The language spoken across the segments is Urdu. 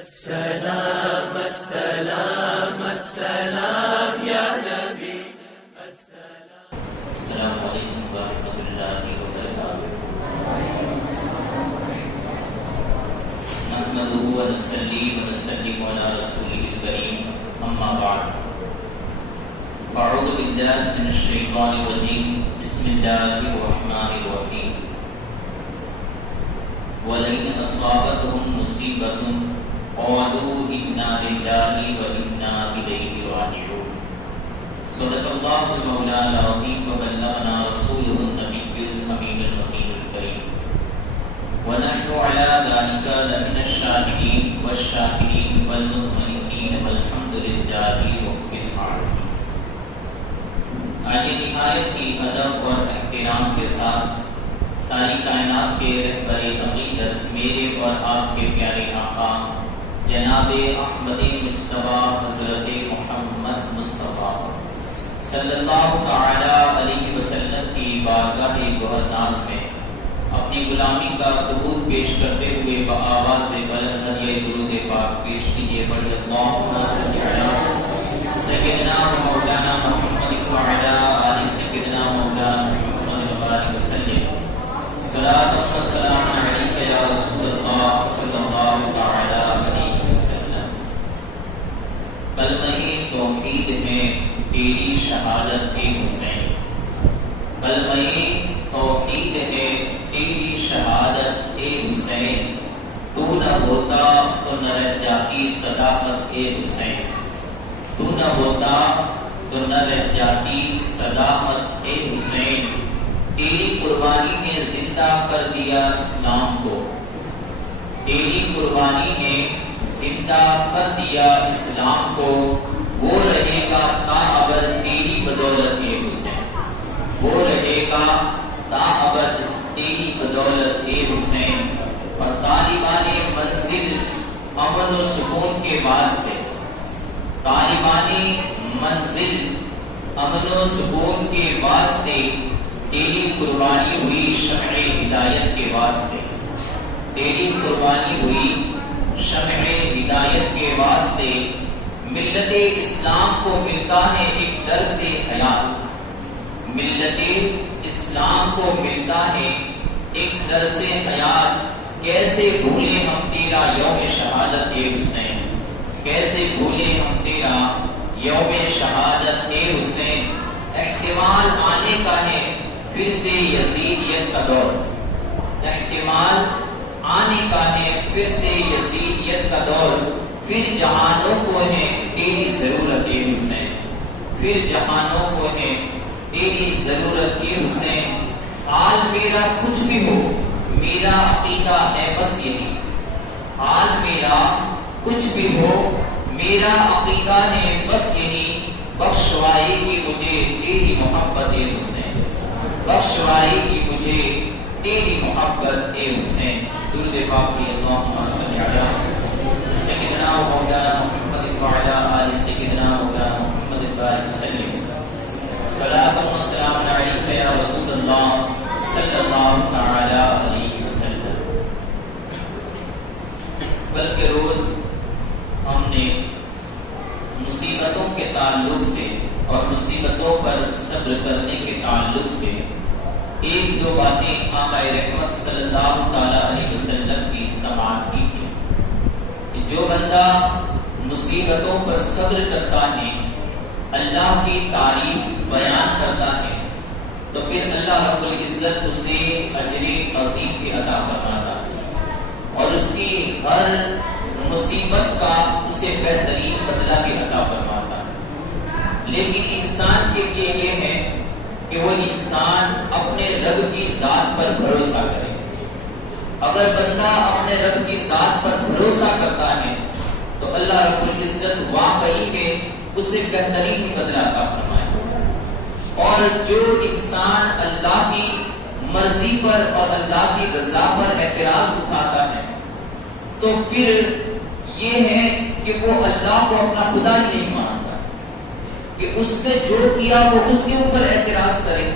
السلام السلام السلام یا نبی السلام علیکم ورحمۃ اللہ وبرکاتہ۔ نحمده ونصلي ونسلم على رسوله الكريم اما بعد فاعوذ باللہ من الشیطان الرجیم بسم اللہ الرحمن الرحیم وَلَئِنْ أَصَابَتْهُمْ مُصِيبَةٌ قَالُوا إِنَّا لِلَّهِ وَإِنَّا إِلَيْهِ رَاجِعُونَ صدق اللہ المولانا العظیم وبلغنا رسولہ النبی الامین المکین الکریم ونحن علی ذلک لمن الشاہدین والشاکرین والمطمئنین والحمد للہ رب العالمین۔ آج نہایت ہی ادب اور احترام کے ساتھ ساری کائنات کے رہبر عقیدت میرے اور آپ کے پیارے آقا جناب احمد مجتبیٰ حضرت محمد مصطفیٰ صلی اللہ تعالی علیہ وسلم کی بارگاہ گوہر ناز میں اپنی غلامی کا ثبوت پیش کرتے ہوئے بآواز بلند ہدیہ درود پاک پیش کیجیے۔ بڑی اللہم صلی علی سیدنا مولانا محمد وعلی آل سیدنا مولانا محمد وبارک وسلم۔ صلاۃ و سلام علیک یا رسول اللہ صلی اللہ تعالی علیہ وسلم۔ کلمہ توحید میں تیری شہادت اے حسین، کلمہ توحید ہے تیری شہادت اے حسین، تو نہ ہوتا تو نہ رہ جاتی صداقت اے حسین، تو نہ ہوتا تو نہ رہ جاتی صداقت اے حسین، تیری قربانی نے زندہ کر دیا اسلام کو، تیری قربانی نے زندہ کر دیا اسلام کو، وہ رہے گا تا ابد تیری بدولت اے حسین، وہ رہے گا تا ابد تیری بدولت اے حسین۔ اور طالبان منزل امن و سکون کے واسطے، طالبان منزل امن و سکون کے واسطے تیری قربانی ہوئی شمع ہدایت کے واسطے، تیری قربانی ہوئی شمع ہدایت کے واسطے۔ ملت اسلام کو ملتا ہے ایک درس حیات، ملت اسلام کو ملتا ہے ایک درس حیات۔ کیسے بھولے ہم تیرا یوم شہادت اے حسین، کیسے بھولے ہم تیرا یوم شہادت اے حسین۔ احتمال آنے کا ہے پھر سے یزیدیت کا دور، احتمال آنے کا ہے پھر سے یزیدیت کا دور، پھر جہانوں کو ہے تیری ضرورت اے حسین، پھر جہانوں کو ہے تیری ضرورت اے حسین۔ حال میرا کچھ بھی ہو میرا عقیدہ ہے بس یہی، حال میرا کچھ بھی ہو میرا عقیدہ ہے بس یہی، بخشوائے گی مجھے تیری محبت اے حسین، بخشوائے گی مجھے تیری محبت اے حسین۔ درود پاک پڑھیے، اللہم صلی علی سیدنا مولانا محمد وعلی آل سیدنا مولانا محمد وبارک وسلم۔ صلاۃ و سلام علیک یا رسول اللہ صلی اللہ تعالی علیہ وسلم۔ کل کے روز ہم نے مصیبتوں کے تعلق سے اور مصیبتوں پر صبر کرنے کے تعلق سے ایک دو باتیں آقا رحمت صلی اللہ تعالی علیہ وسلم کی سماعت کی تھی کہ جو بندہ مصیبتوں پر صبر کرتا ہے، اللہ کی تعریف بیان کرتا ہے، تو پھر اللہ رب العزت اسے اجر عظیم بھی عطا فرماتا ہے اور اس کی ہر مصیبت کا اسے بہترین بدلہ بھی عطا فرماتا ہے۔ لیکن انسان کے لیے یہ ہے کہ وہ انسان اپنے رب کی ذات پر بھروسہ کرے۔ اگر بندہ اپنے رب کی ذات پر بھروسہ کرتا ہے تو اللہ رب العزت واقعی میں اسے بہترین بدلہ عطا فرمائے۔ اور جو انسان اللہ کی مرضی پر اور اللہ کی رضا پر اعتراض اٹھاتا ہے تو پھر یہ ہے کہ وہ اللہ کو اپنا خدا ہی نہیں مانتا، کہ اس نے جو کیا وہ اس کے اوپر اعتراض کرے،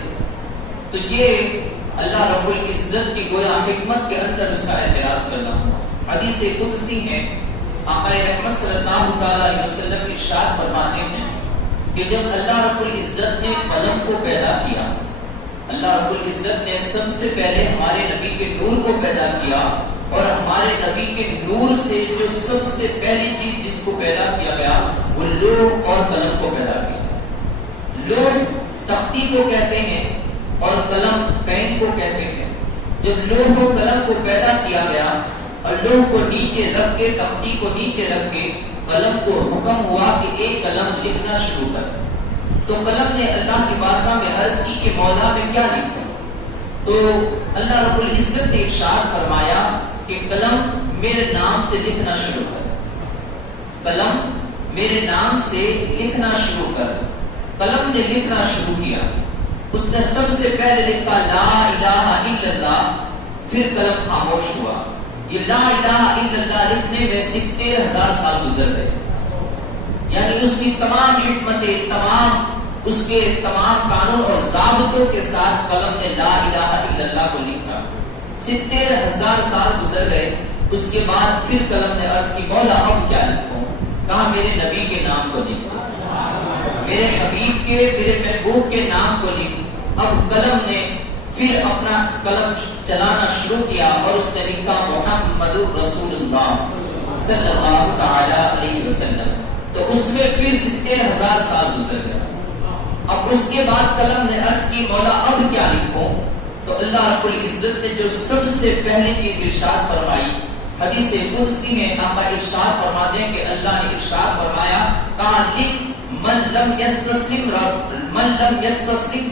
تو یہ اللہ رب العزت کی گویا حکمت کے اندر اس کا اعتراض کرنا۔ حدیث قدسی ہے آقا رحمت صلی اللہ علیہ وسلم ارشاد فرماتے ہیں کہ جب اللہ رب العزت نے قلم کو پیدا کیا، اللہ رب العزت نے سب سے پہلے ہمارے نبی کے نور کو پیدا کیا، اور ہمارے نبی کے نور سے جو سب سے پہلی چیز جس کو پیدا کیا گیا وہ لوح اور قلم کو پیدا کیا۔ لوح تختی کو کہتے ہیں اور قلم پین کو کہتے ہیں۔ جب لوح و قلم کو پیدا کیا گیا اور لوح کو نیچے رکھ کے، تختی کو نیچے رکھ کے، قلم کو حکم ہوا کہ ایک قلم لکھنا شروع کر۔ تو قلم نے اللہ کی بارگاہ میں عرض کی کہ مولا میں کیا لکھوں؟ تو اللہ رب العزت نے ارشاد فرمایا کہ قلم میرے نام سے لکھنا شروع کر، قلم میرے نام سے لکھنا شروع کر۔ قلم نے لکھنا شروع کیا، اس نے سب سے پہلے لکھا لا الہ الا اللہ، پھر قلم خاموش ہوا۔ یہ لا الہ الا اللہ لکھنے میں 70,000 سال گزر گئے، یعنی اس کی تمام حکمتیں، تمام اس کے تمام قانون اور ضابطوں کے ساتھ قلم نے لا الہ الا اللہ کو لکھا۔ 70,000 سال گزر گئے، اس کے بعد پھر قلم نے عرض کی مولا اب کیا لکھوں؟ کہا میرے نبی کے نام کو لکھو، میرے حبیب کے، میرے محبوب کے نام کو لکھ۔ اب قلم نے پھر اپنا قلم چلانا شروع کیا اور اس نے لکھا محمد رسول اللہ صلی اللہ تعالی علیہ وسلم۔ تو اس میں پھر 70,000 سال گزر گیا۔ اب اس کے بعد قلم نے عرض کی مولا اب کیا لکھوں؟ تو اللہ رب العزت نے جو سب سے پہلی چیز ارشاد فرمائی، حدیث قدسی میں آقا ارشاد فرماتے ہیں کہ اللہ نے ارشاد فرمایا، کہا لکھ من لم یستسلم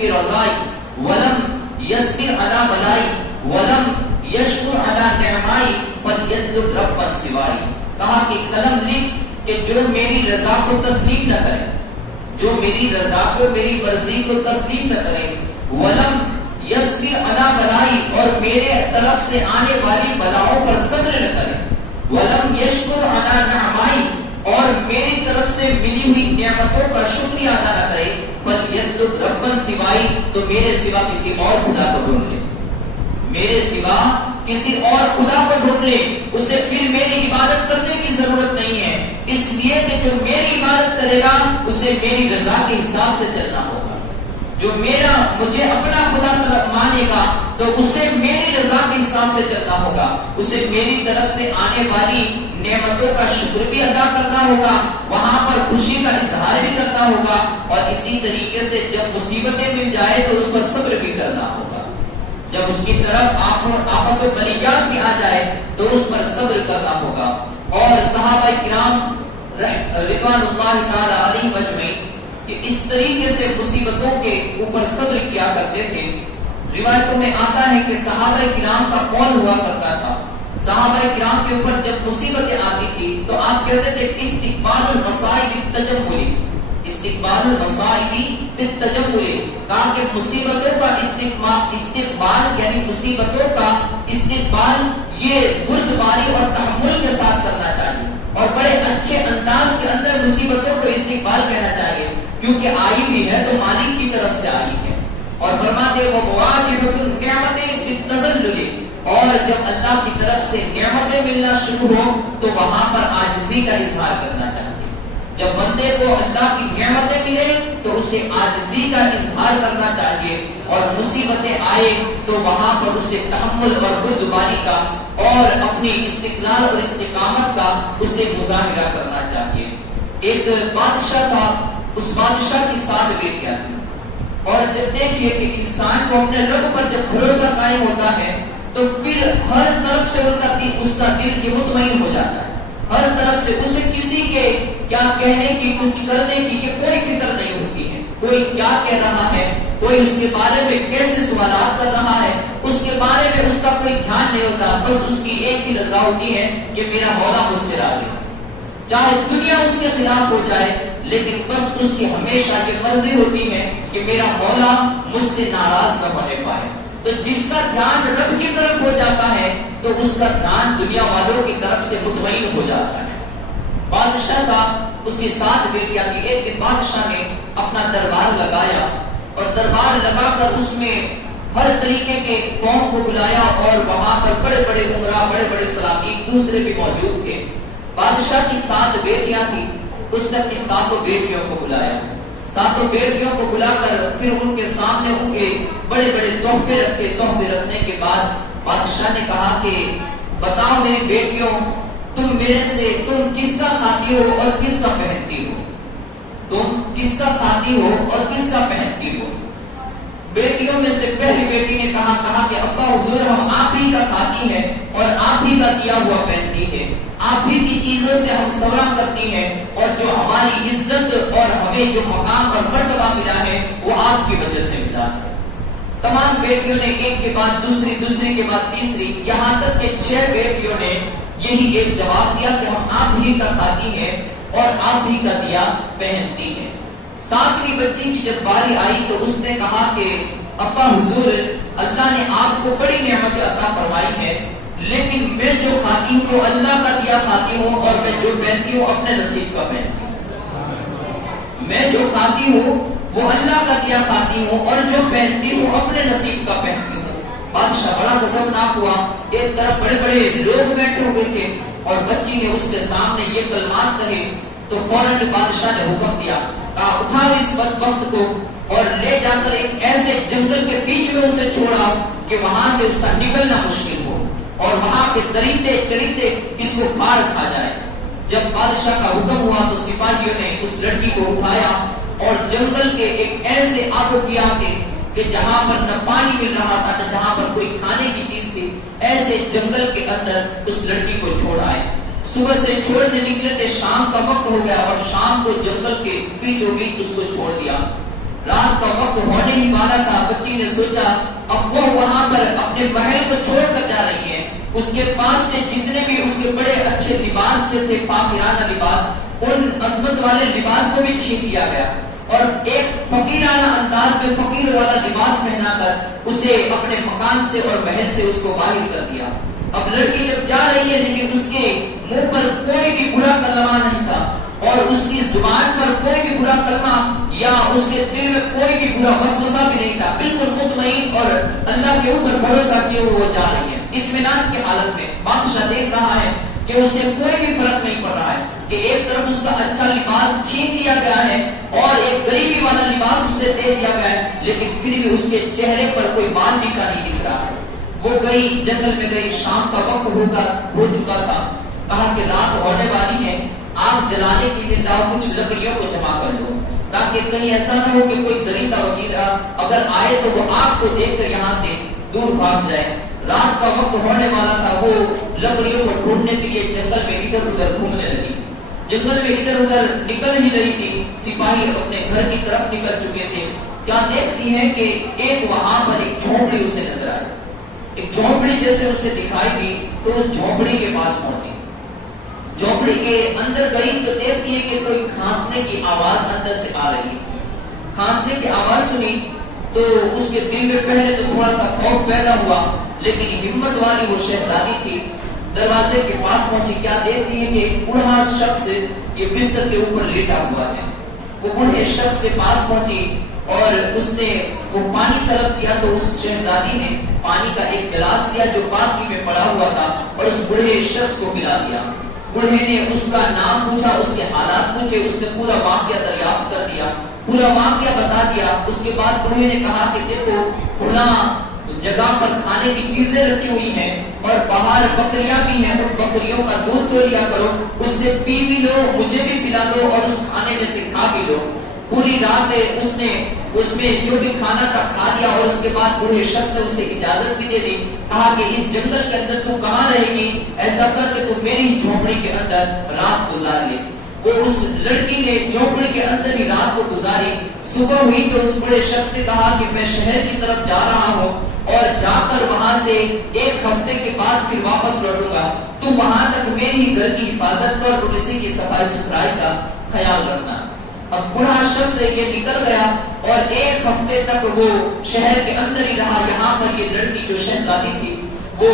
برضائی ولم یصبر علی بلائی ولم یشکر علی نعمائی فلیطلب ربا سوائی۔ کہا کہ قلم لکھ کہ جو میری رضا کو تسلیم نہ کرے، جو میری رضا کو، میری مرضی کو تسلیم نہ کرے، ولم یصبر علی بلائی اور میرے طرف سے آنے والی بلاؤں پر صبر نہ کرے، ولم یشکر علی نعمائی اور میری طرف سے ملی ہوئی نعمتوں کا شکریہ ادا نہ کرے، فلیطلب ربا سوائی تو میرے سوا کسی اور خدا کو ڈھونڈ لے، میرے سوا کسی اور خدا کو ڈھونڈ لے، اسے پھر میری عبادت کرنے کی ضرورت نہیں ہے، اس لیے کہ جو میری عبادت کرے گا اسے میری رضا کے حساب سے چلنا ہوگا، جو میرا مجھے اپنا خدا مانے گا تو اسے میری رضا کے حساب سے چلنا ہوگا، اسے میری طرف سے آنے والی نعمتوں کا شکر بھی ادا کرنا ہوگا، وہاں پر خوشی کا اظہار بھی کرنا ہوگا، اور اسی طریقے سے جب مصیبتیں مل جائے تو اس پر صبر بھی کرنا ہوگا، جب اس کی طرف آفت و بلیات بھی آ جائے تو اس پر صبر کرنا ہوگا۔ اور صحابہ کرام رضوان اللہ تعالی علیہم اجمعین کہ اس طریقے سے مصیبتوں کے اوپر صبر کیا کرتے تھے۔ روایتوں میں آتا ہے کہ صحابہ کرام کا قول ہوا کرتا تھا، صحابہ کرام کے اوپر جب مصیبتیں آتی تھی تو آپ کہتے تھے استقبال المصائب بالتجمل، استقبال المصائب بالتجمل، کہا کہ مصیبتوں کا استقبال یعنی مصیبتوں کا استقبال یہ بردباری اور تحمل کے ساتھ کرنا چاہیے، اور بڑے اچھے انداز کے اندر مصیبتوں کو استقبال کہنا چاہیے، کیونکہ آئی بھی ہے تو مالک کی طرف سے آئی ہے۔ اور فرماتے وہ مواجبۃ النعمت بالتذلل، اور جب اللہ کی طرف سے نعمتیں ملنا شروع ہو تو وہاں پر عاجزی کا اظہار کرنا چاہیے، جب بندے کو اللہ کی نعمتیں ملے تو اسے عاجزی کا اظہار کرنا چاہیے، اور مصیبتیں آئے تو وہاں پر اسے تحمل اور بردباری کا اور اپنی استقلال اور استقامت کا اسے مظاہرہ کرنا چاہیے۔ ایک بادشاہ تھا، اس بادشاہ کی 7 بیٹیاں تھیں، اور جب دیکھیے کہ انسان کو اپنے رب پر جب بھروسہ قائم ہوتا ہے تو پھر ہر طرف سے اس کا دل یہ مطمئن ہو جاتا ہے، ہر طرف سے اسے کسی کے کیا کہنے کی، کچھ کرنے کی کوئی فکر نہیں ہوتی ہے، کوئی کیا کہہ رہا ہے، کوئی اس کے بارے میں کیسے سوالات کر رہا ہے، اس کے بارے میں اس کا کوئی دھیان نہیں ہوتا، بس اس کی ایک ہی رضا ہوتی ہے کہ میرا مولا مجھ سے راضی ہے، چاہے دنیا اس کے خلاف ہو جائے، لیکن بس اس کی ہمیشہ یہ مرضی ہوتی ہے کہ میرا مولا مجھ سے ناراض نہ ہونے پائے۔ تو جس کا دھیان رب کی طرف ہو جاتا ہے تو اس کا دھیان دنیا والوں کی طرف سے مطمئن ہو جاتا ہے۔ بادشاہ کا اس کی 7 بیٹیاں تھی، ایک دن بادشاہ نے اپنا دربار لگایا، اور دربار لگا کر اس میں ہر طریقے کے قوم کو بلایا، اور وہاں پر بڑے بڑے عمرا، بڑے بڑے سلاطین دوسرے بھی موجود تھے، بادشاہ کی 7 بیٹیاں تھیں، اس نے اپنی 7 بیٹیوں کو بلایا، 7 بیٹیوں کو بلا کر پھر ان کے سامنے ان کے بڑے بڑے تحفے رکھے۔ تحفے رکھنے کے بعد بادشاہ نے کہا کہ بتاؤ میری بیٹیوں، تم میرے سے تم کس کا کھاتی ہو اور کس کا پہنتی ہو؟ تم کس کا کھاتی ہو اور کس کا پہنتی ہو؟ بیٹیوں میں سے پہلی بیٹی نے کہا کہ ابا حضور، ہم آپ ہی کا کھاتی ہیں اور آپ ہی کا دیا ہوا پہنتی ہے، آپ ہی کی چیزوں سے ہم سورا کرتی ہیں، اور جو ہماری عزت اور ہمیں جو مقام اور مرتبہ ملا ہے وہ آپ کی وجہ سے ملا ہے۔ تمام بیٹیوں نے ایک کے بعد دوسری، دوسری کے بعد تیسری، یہاں تک کہ 6 بیٹیوں نے یہی ایک جواب دیا کہ ہم آپ ہی کا کھاتی ہیں اور آپ ہی کا دیا پہنتی ہیں۔ 7ویں بچی کی جب باری آئی تو اس نے کہا کہ ابا حضور، اللہ نے آپ کو بڑی نعمت عطا فرمائی ہے، لیکن میں جو کھاتی ہوں وہ اللہ کا دیا کھاتی ہوں، اور میں جو پہنتی ہوں اپنے نصیب کا پہنتی ہوں۔ میں جو کھاتی ہوں وہ اللہ کا دیا کھاتی ہوں، اور جو پہنتی ہوں اپنے نصیب کا پہنتی ہوں۔ بادشاہ بڑا غضبناک ہوا، ایک طرف بڑے بڑے لوگ بیٹھے ہوئے تھے اور بچی نے اس کے سامنے یہ کلمات کہے تو فوراً بادشاہ نے حکم دیا، کہا اٹھاؤ اس بدبخت کو اور لے جا کر ایک ایسے جنگل کے بیچ میں اسے چھوڑا کہ وہاں سے اس کا نکلنا مشکل ہو، اور وہاں کے درندے چرندے اس کو پھاڑ کھا جائے۔ جب بادشاہ کا حکم ہوا تو سپاہیوں نے اس لڑکی کو اٹھایا اور جنگل کے ایک ایسے آبو کیا کہ جہاں پر نہ پانی مل رہا تھا نہ جہاں پر کوئی کھانے کی چیز تھی، ایسے جنگل کے اندر اس لڑکی کو چھوڑ آئے۔ صبح سے چھوڑنے نکلے تھے، شام کا وقت ہو گیا اور شام کو جنگل کے بیچوں بیچ اس کو چھوڑ دیا۔ رات کا وقت ہونے ہی والا تھا، بچی نے سوچا اب وہ وہاں پر اپنے محل کو چھوڑ کر جا رہی ہے، اس کے پاس سے جتنے بھی اس کے بڑے اچھے لباس جو تھے، فاخرانہ لباس، ان عظمت والے لباس کو بھی چھین لیا گیا، اور ایک فقیرانہ انداز میں فقیر والا لباس پہنا کر اسے اپنے مکان سے اور محل سے اس کو باہر کر دیا۔ اب لڑکی جب جا رہی ہے لیکن اس کے منہ پر کوئی بھی برا کلمہ نہیں تھا، اور اس کی زبان پر کوئی بھی برا کلمہ یا اس کے دل میں کوئی بھی برا وسوسہ بھی نہیں تھا، بالکل مطمئن اور اللہ کے اوپر بھروسہ کیے وہ جا رہی ہے اطمینان کی حالت میں۔ بادشاہ دیکھ رہا ہے کہ اس سے کوئی بھی فرق نہیں پڑ رہا ہے کہ ایک طرف اس کا اچھا لباس چھین لیا گیا ہے اور ایک غریبی والا لباس اسے دے دیا گیا ہے، لیکن پھر بھی اس کے چہرے پر کوئی بال بھی کا نہیں دکھ رہا ہے۔ وہ گئی جنگل میں گئی، شام کا وقت ہو چکا تھا، کہا کہ رات ہونے والی ہے، آگ جلانے کے لیے لاؤ کچھ لکڑیوں کو جمع کر لو، تاکہ کہیں ایسا نہ ہو کہ کوئی درندہ وغیرہ اگر آئے تو وہ آگ کو دیکھ کر یہاں سے دور بھاگ جائے۔ رات کا وقت ہونے والا تھا، وہ لکڑیوں کو ڈھونڈنے کے لیے جنگل میں ادھر ادھر گھومنے لگی۔ جنگل میں ادھر ادھر نکل ہی رہی تھی، سپاہی اپنے گھر کی طرف نکل چکے تھے، کیا دیکھتی ہے کہ ایک وہاں پر ایک جھونپڑی اسے نظر آئی، ایک جھونپڑی جیسے اسے دکھائی دی تو اس جھونپڑی کے پاس پہنچی۔ جھونپڑی کے اندر گئی تو دیکھتی ہے کہ کوئی کھانسنے کی آواز اندر سے آ رہی ہے۔ کھانسنے کی آواز سنی تو اس کے دل میں پہلے تو تھوڑا سا خوف پیدا ہوا، لیکن ہمت والی وہ شہزادی تھی، دروازے کے پاس پہنچی، کیا دیکھتی ہے کہ ایک بوڑھا شخص یہ بستر کے اوپر لیٹا ہوا ہے۔ وہ بوڑھے شخص کے پاس پہنچی اور اس نے وہ پانی طلب کیا تو اس شہزادی نے پانی کا ایک گلاس دیا جو پاس ہی میں پڑا ہوا تھا اور اس بوڑھے شخص کو پلا دیا۔ بوڑھے نے اس کا نام پوچھا، اس کے حالات پوچھے، اس نے پورا واقعہ دریافت کر دیا، پورا واقعہ بتا دیا۔ اس کے بعد بوڑھے نے کہا کہ دیکھو فلاں جگہ پر کھانے کی چیزیں رکھی ہوئی ہیں اور باہر بکریاں بھی ہیں، ان بکریوں کا دودھ تو لیا کرو، اس سے پی بھی لو، مجھے بھی پلا دو اور اس کھانے میں سے کھا بھی لو۔ پوری رات اس نے اس میں جو بھی کھانا تھا کھا لیا، اور اس کے بعد بوڑھے شخص نے اسے اجازت بھی دے دی، کہا کہ اس جنگل کے اندر تو کہاں رہے گی، ایسا کر کے تو میری ہی جھونپڑی کے اندر رات گزار لے۔ وہ اس لڑکی نے جھونپڑی کے اندر ہی رات کو گزاری۔ صبح ہوئی تو اس بڑے شخص نے کہا کہ میں شہر کی طرف جا رہا ہوں اور جا کر وہاں سے 1 ہفتے کے بعد پھر واپس لوٹوں گا، تو وہاں تک میری گھر کی حفاظت کر اور اسی کی صفائی ستھرائی کا خیال رکھنا۔ اب بڑھا شخص یہ نکل گیا اور 1 ہفتے تک وہ شہر کے اندر ہی رہا۔ یہاں پر یہ لڑکی جو شہزادی تھی وہ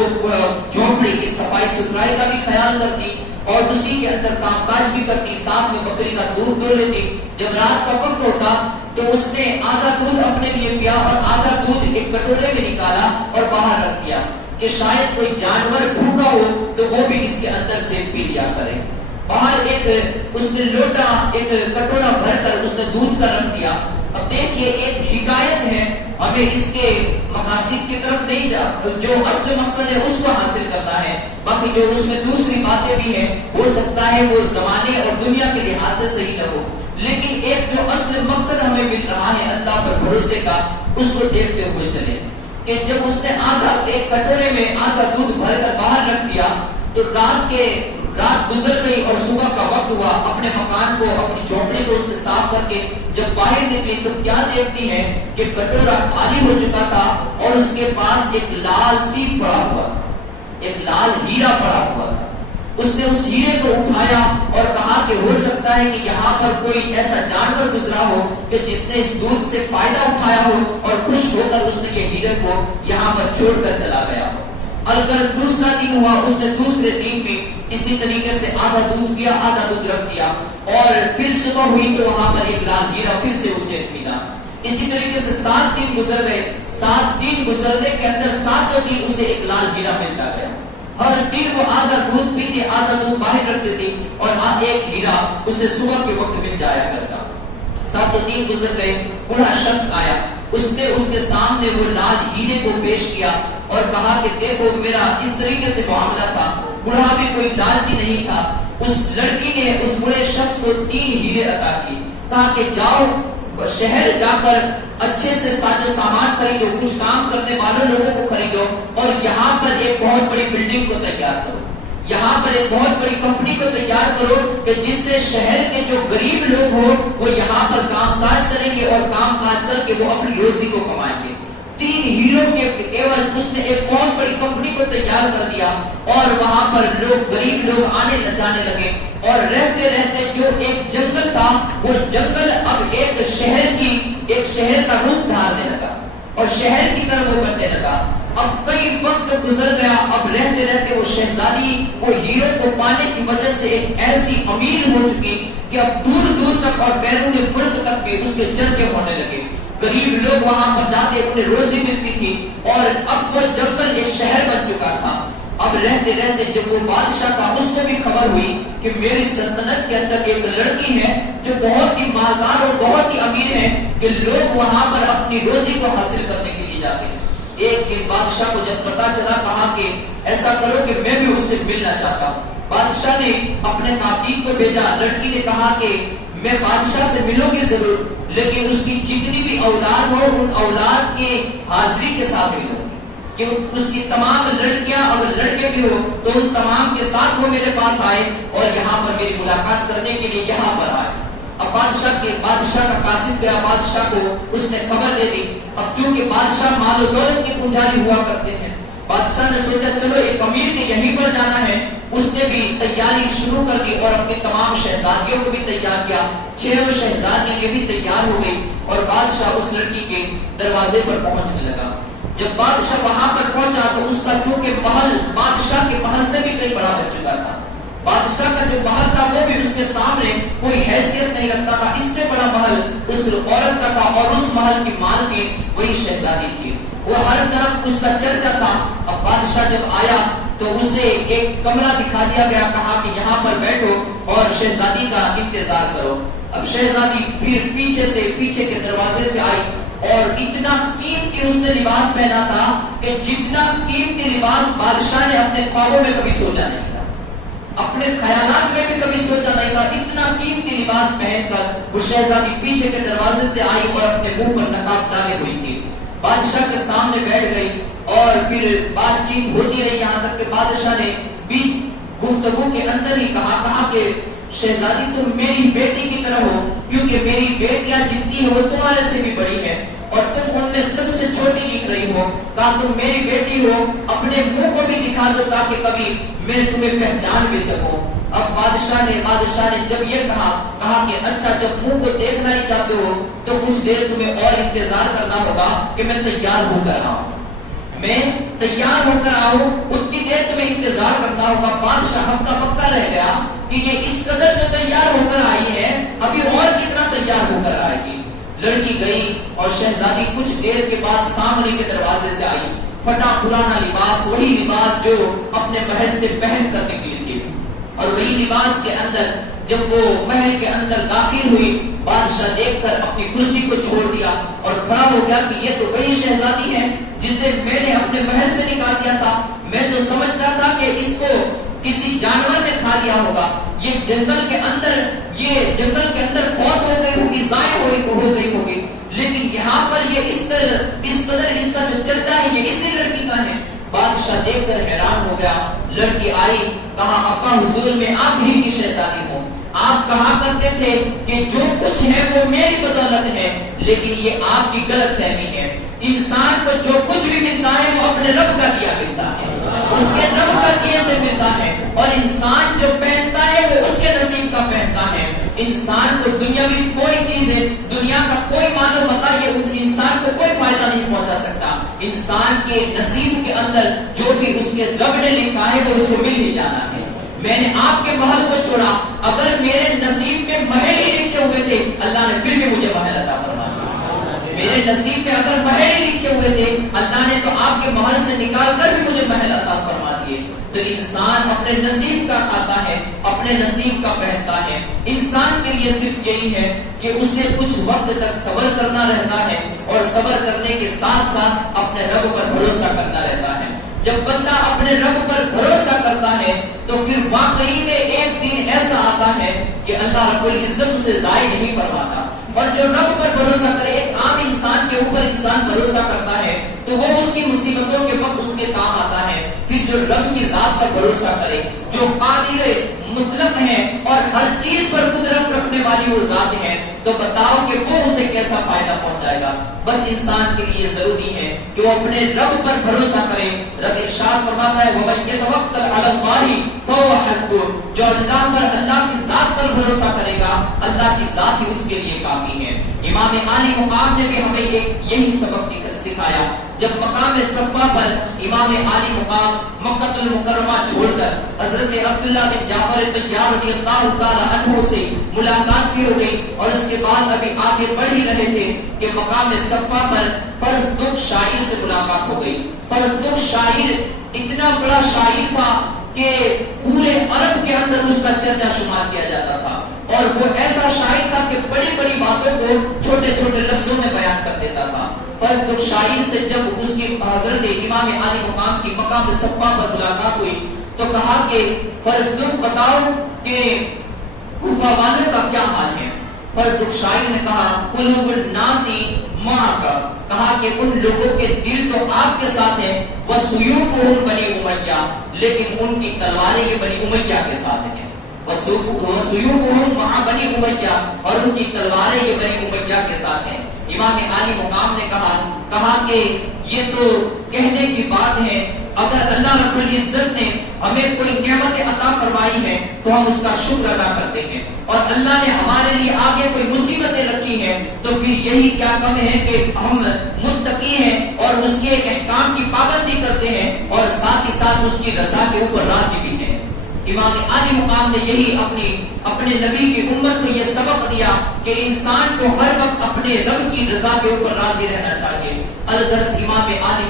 جھونپڑی کی صفائی ستھرائی کا بھی خیال کرتی اور اسی کے اندر کام کاج بھی کرتی، ساتھ میں بکری کا دودھ دو لیتی۔ جب رات کا وقت ہوتا تو اس نے آدھا دودھ اپنے لیے پیا اور آدھا دودھ ایک کٹورے میں نکالا اور باہر رکھ دیا کہ شاید کوئی جانور بھوکا ہو تو وہ بھی اس کے اندر سے پی لیا کرے۔ باہر اس نے لوٹا ایک کٹورا بھر کر اس نے دودھ کا رکھ دیا. اب دیکھیے ایک حکایت ہے, ہمیں اس کے مقاصد کی طرف نہیں جا, جو اصل مقصد ہے اس کو حاصل کرنا ہے, باقی جو اس میں دوسری باتیں بھی ہیں ہو سکتا ہے وہ زمانے اور دنیا کے لحاظ سے صحیح نہ ہو, لیکن ایک جو اصل مقصد ہمیں مل رہا ہے اللہ پر بھروسے کا, اس کو دیکھتے ہوئے چلے. کہ جب اس نے ایک کٹورے میں آدھا دودھ بھر کر باہر رکھ دیا تو رات گزر گئی اور صبح کا وقت ہوا. اپنے مکان کو, اپنی جھونپڑی کو اس نے صاف کر کے جب باہر نکلی تو کیا دیکھتی ہے کہ کٹورا خالی ہو چکا تھا اور اس کے پاس ایک لال سیپ پڑا ہوا, ایک لال ہیرا پڑا ہوا تھا. اس نے اس ہیرے کو اٹھایا اور کہا کہ ہو سکتا ہے کہ یہاں پر کوئی ایسا جانور گزرا ہو کہ جس نے اس دودھ سے فائدہ اٹھایا ہو اور خوش ہو کر اس نے یہ ہیرے کو یہاں پر چھوڑ کر چلا گیا ہو. اگر دوسرا دن ہوا, اس نے دوسرے دن بھی اسی طریقے سے آدھا دودھ پیا, آدھا دودھ رکھ دیا, اور پھر صبح ہوئی تو وہاں پر ایک لال ہیرا پھر سے اسے ملا. اسی طریقے سے 7 دن گزر گئے. 7 دن گزرنے کے اندر 7 دن اسے ایک لال ہیرا ملتا گیا. ہر دن وہ آدھا دودھ پیتی, آدھا دودھ باہر رکھ دیتی اور ایک ہیرا اسے صبح کے وقت مل جایا کرتا. 7 دن گزر گئے. بوڑھا شخص آیا, اس نے اس کے سامنے وہ لال ہیرے کو پیش کیا اور کہا کہ دیکھو میرا اس طریقے سے معاملہ تھا. بوڑھا بھی کوئی لالچی نہیں تھا. اس لڑکی نے اس بڑے شخص کو 3 ہیرے عطا کیے, کہا کہ جاؤ شہر جا کر اچھے سے ساز و سامان خریدو, کچھ کام کرنے والوں لوگوں کو خریدو اور یہاں پر ایک بہت بڑی بلڈنگ کو تیار کرو, یہاں پر ایک بہت بڑی کمپنی کو تیار کرو کہ جس سے شہر کے جو غریب لوگ ہو وہ یہاں پر کام کاج کریں گے اور کام کاج کر کے وہ اپنی روزی کو کمائیں گے. 3 ہیروں کے عوض اس نے ایک بہت بڑی کمپنی کو تیار کر دیا اور وہاں پر غریب لوگ آنے جانے لگے اور رہتے رہتے جو ایک جنگل تھا وہ جنگل اب ایک شہر کا روپ دھارنے لگا اور شہر کی طرف وہ بننے لگا. اب کئی وقت گزر گیا. اب رہتے رہتے وہ شہزادی وہ ہیروں کو پانے کی وجہ سے ایک ایسی امیر ہو چکی کہ اب دور دور تک اور بیرون ملک تک بھی اس کے چرچے ہونے لگے. غریب لوگ وہاں پر جاتے, انہیں روزی ملتی تھی اور اب وہ جنگل ایک شہر بن چکا تھا. اب رہتے رہتے جب وہ بادشاہ تھا اس کو بھی خبر ہوئی کہ میری سلطنت کے اندر ایک لڑکی ہے جو بہت ہی مالدار اور بہت ہی امیر ہے کہ لوگ وہاں پر اپنی روزی کو حاصل کرنے کے لیے جاتے ہیں. ایک دن بادشاہ کو جب پتا چلا, کہا کہ ایسا کرو کہ میں بھی اس سے ملنا چاہتا ہوں. بادشاہ نے اپنے قاصد کو بھیجا. لڑکی نے کہا کہ میں بادشاہ سے ملوں گی ضرور, لیکن اس کی جتنی بھی اولاد ہو ان اولاد کی حاضری کے ساتھ ملوں, کہ اس کی تمام لڑکیاں اگر لڑکے بھی ہو تو ان تمام کے ساتھ وہ میرے پاس آئے اور یہاں پر میری ملاقات کرنے کے لیے یہاں پر آئے. اب بادشاہ کا قاصد گیا, بادشاہ کو اس نے خبر دے دی. اب چونکہ بادشاہ مال و دولت کے پجاری ہوا کرتے ہیں, بادشاہ نے سوچا چلو ایک امیر نے یہیں پر جانا ہے. اس نے بھی تیاری شروع کر دی اور اپنی تمام شہزادیوں کو بھی تیار کیا. 6 شہزادیاں یہ بھی تیار ہو گئی اور بادشاہ اس لڑکی کے دروازے پر پہنچنے لگا. جب بادشاہ وہاں پر پہنچا تو اس کا چونکہ محل بادشاہ کے محل سے بھی کئی بڑا بن چکا تھا. بادشاہ کا جو محل تھا وہ بھی اس کے سامنے کوئی حیثیت نہیں رکھتا تھا. اس سے بڑا محل اس عورت کا تھا اور اس محل کی مالکن وہی شہزادی تھی. وہ ہر طرف اس کا چرچا تھا. اب بادشاہ جب آیا تو اسے ایک کمرہ دکھا دیا گیا, کہا کہ یہاں پر بیٹھو اور شہزادی کا انتظار کرو. اب شہزادی پھر پیچھے کے دروازے سے آئی اور اتنا قیمتی اس نے لباس پہنا تھا کہ جتنا قیمتی لباس بادشاہ نے اپنے خوابوں میں کبھی سوچا نہیں تھا, اپنے خیالات میں بھی کبھی سوچا نہیں تھا. اتنا قیمتی لباس پہن کر وہ شہزادی پیچھے کے دروازے سے آئی اور اپنے منہ پر نقاب ڈالے ہوئی تھی. بادشاہ کے سامنے بیٹھ گئی اور پھر بات چیت ہوتی رہی یہاں تک کہ بادشاہ نے بھی گفتگو کے اندر ہی کہا کہ شہزادی تم میری بیٹی کی طرح ہو, کیونکہ میری بیٹیاں جتنی ہیں وہ تمہارے سے بھی بڑی ہیں اور تم ان میں سب سے چھوٹی دکھ رہی ہو. کہا تم میری بیٹی ہو, اپنے منہ کو بھی دکھا دو تاکہ کبھی میں تمہیں پہچان بھی سکوں. اب بادشاہ نے جب یہ کہا کہ اچھا جب منہ کو دیکھنا ہی چاہتے ہو تو کچھ دیر تمہیں اور انتظار کرنا ہوگا کہ میں تیار ہو کر آؤں. میں تیار ہو کر آؤں اتنی دیر تمہیں انتظار کرنا ہوگا. بادشاہ ہم کا پکا رہ گیا کہ یہ اس قدر جو تیار ہو کر آئی ہے ابھی اور کتنا تیار ہو کر آئے گی. لڑکی گئی اور شہزادی کچھ دیر کے بعد سامنے کے دروازے سے آئی. پھٹا پرانا لباس, وہی لباس جو اپنے محل سے پہن کر نکلی تھی. اور وہی لباس کے اندر جب وہ محل کے اندر داخل ہوئی، بادشاہ دیکھ کر اپنی کرسی کو چھوڑ دیا اور کھڑا ہو گیا کہ یہ تو وہی شہزادی ہے جسے میں نے اپنے محل سے نکال دیا تھا. میں تو سمجھتا تھا کہ اس کو کسی جانور نے کھا لیا ہوگا، یہ جنگل کے اندر فوت ہو گئی ہوگی، ضائع ہو گئی ہوگی، لیکن یہاں پر یہ اس قدر اس کا جو چرچا ہے یہ اسی لڑکی کا ہے. بادشاہ دیکھ کر حیران ہو گیا. لڑکی آئی، کہا ابا حضور میں آپ ہی کی شہزادی ہوں. آپ کہا کرتے تھے کہ جو کچھ ہے وہ میری بدولت ہے، لیکن یہ آپ کی غلط فہمی ہے. انسان کو جو کچھ بھی ملتا ہے وہ اپنے رب کا دیا ملتا ہے، اس کے رب کا دیے سے ملتا ہے، اور انسان جو پہنتا ہے وہ اس کے نصیب کا پہنتا ہے. انسان کو دنیاوی کوئی چیز ہے، دنیا کا کوئی مال و متا یہ انسان کو کوئی فائدہ نہیں پہنچا سکتا. انسان کے نصیب کے اندر جو بھی اس کے رب نے لکھا ہے وہ اس کو مل ہی جانا ہے. میں نے آپ کے محل کو چھوڑا، اگر میرے نصیب میں محل ہی لکھے ہوئے تھے اللہ نے پھر بھی مجھے محل عطا فرمایا. میرے نصیب میں اگر محل ہی لکھے ہوئے تھے اللہ نے تو آپ کے محل سے نکال کر بھی مجھے محل عطا فرما دیے. تو انسان اپنے نصیب کا کھاتا ہے، اپنے نصیب کا پہنتا ہے. انسان کے لیے صرف یہی ہے کہ اسے کچھ وقت تک صبر کرنا رہتا ہے، اور صبر کرنے کے ساتھ ساتھ اپنے رب پر بھروسہ کرتا رہتا ہے. جب بندہ اپنے رب پر بھروسہ کرتا ہے تو پھر واقعی میں ایک دن ایسا آتا ہے کہ اللہ رب العزت اسے ضائع نہیں فرماتا. اور جو رب پر بھروسہ کرے، ایک عام انسان کے اوپر انسان بھروسہ کرتا ہے تو وہ اس کی مصیبتوں کے وقت اس کے کام آتا ہے. پھر جو رب کی ذات پر بھروسہ کرے، جو قادر مطلق ہے اور ہر چیز پر قدرت رکھنے والی وہ ذات ہے، تو بتاؤ کہ وہ اسے کیسا فائدہ پہنچائے گا. بس انسان کے لیے ضروری ہے کہ وہ اپنے رب پر بھروسہ کرے. رب ارشاد فرماتا ہے وَمَن يَتَوَکَّلْ عَلَى اللَّهِ فَهُوَ حَسْبُهُ، جو اللہ پر، اللہ کی ذات پر بھروسہ کرے گا اللہ کی ذات ہی اس کے لیے کافی ہے. امام عالی مقام نے بھی ہمیں یہی سبق سکھایا. جب مقام صفا پر امام عالی مقام مکہ المکرمہ چھوڑ کر حضرت عبداللہ بن جعفر طیار رضی اللہ تعالی عنہ سے ملاقات بھی ہو گئی، اور اس کے بعد ابھی آگے بڑھ ہی رہے تھے کہ مقام صفا پر فرزدق شاعر سے ملاقات ہو گئی. فرزدق شاعر اتنا بڑا شاعر تھا کہ پورے عرب کے اندر اس کا چرچا شمار کیا جاتا تھا، اور وہ ایسا شاعر تھا کہ بڑی بڑی باتوں کو چھوٹے چھوٹے لفظوں میں بیان کر دیتا تھا. فرزدق شاعر سے جب اس کی حضرت امام عالی مقام کی مقام صفا پر ملاقات ہوئی تو کہا کہ فرزدق بتاؤ کہ کوفہ والوں کا کیا حال ہے. فرزدق شاعر نے کہا قلوب الناس معک، کہا کہ ان لوگوں کے دل تو آپ کے ساتھ ہیں، وسیوفہم بنی امیہ، لیکن ان کی تلواریں یہ بنی امیہ کے ساتھ ہیں. وسیوفہم مع بنی امیہ، اور ان کی تلواریں یہ بنی امیہ کے ساتھ ہیں. امام عالی مقام نے کہا کہ یہ تو کہنے کی بات ہے، اگر اللہ رب العزت نے ہمیں کوئی نعمت عطا فرمائی ہے تو ہم اس کا شکر ادا کرتے ہیں، اور اللہ نے ہمارے لیے آگے کوئی مصیبتیں رکھی ہیں تو پھر یہی کیا کم ہے کہ ہم متقی ہیں اور اس کے احکام کی پابندی کرتے ہیں، اور ساتھ ہی ساتھ اس کی رضا کے اوپر راضی بھی ہیں. امام عالی مقام نے یہی اپنے نبی کی امت کو یہ سبق دیا کہ انسان کو ہر وقت اپنے رب کی رضا کے اوپر راضی رہنا چاہیے. الغرض امام عالی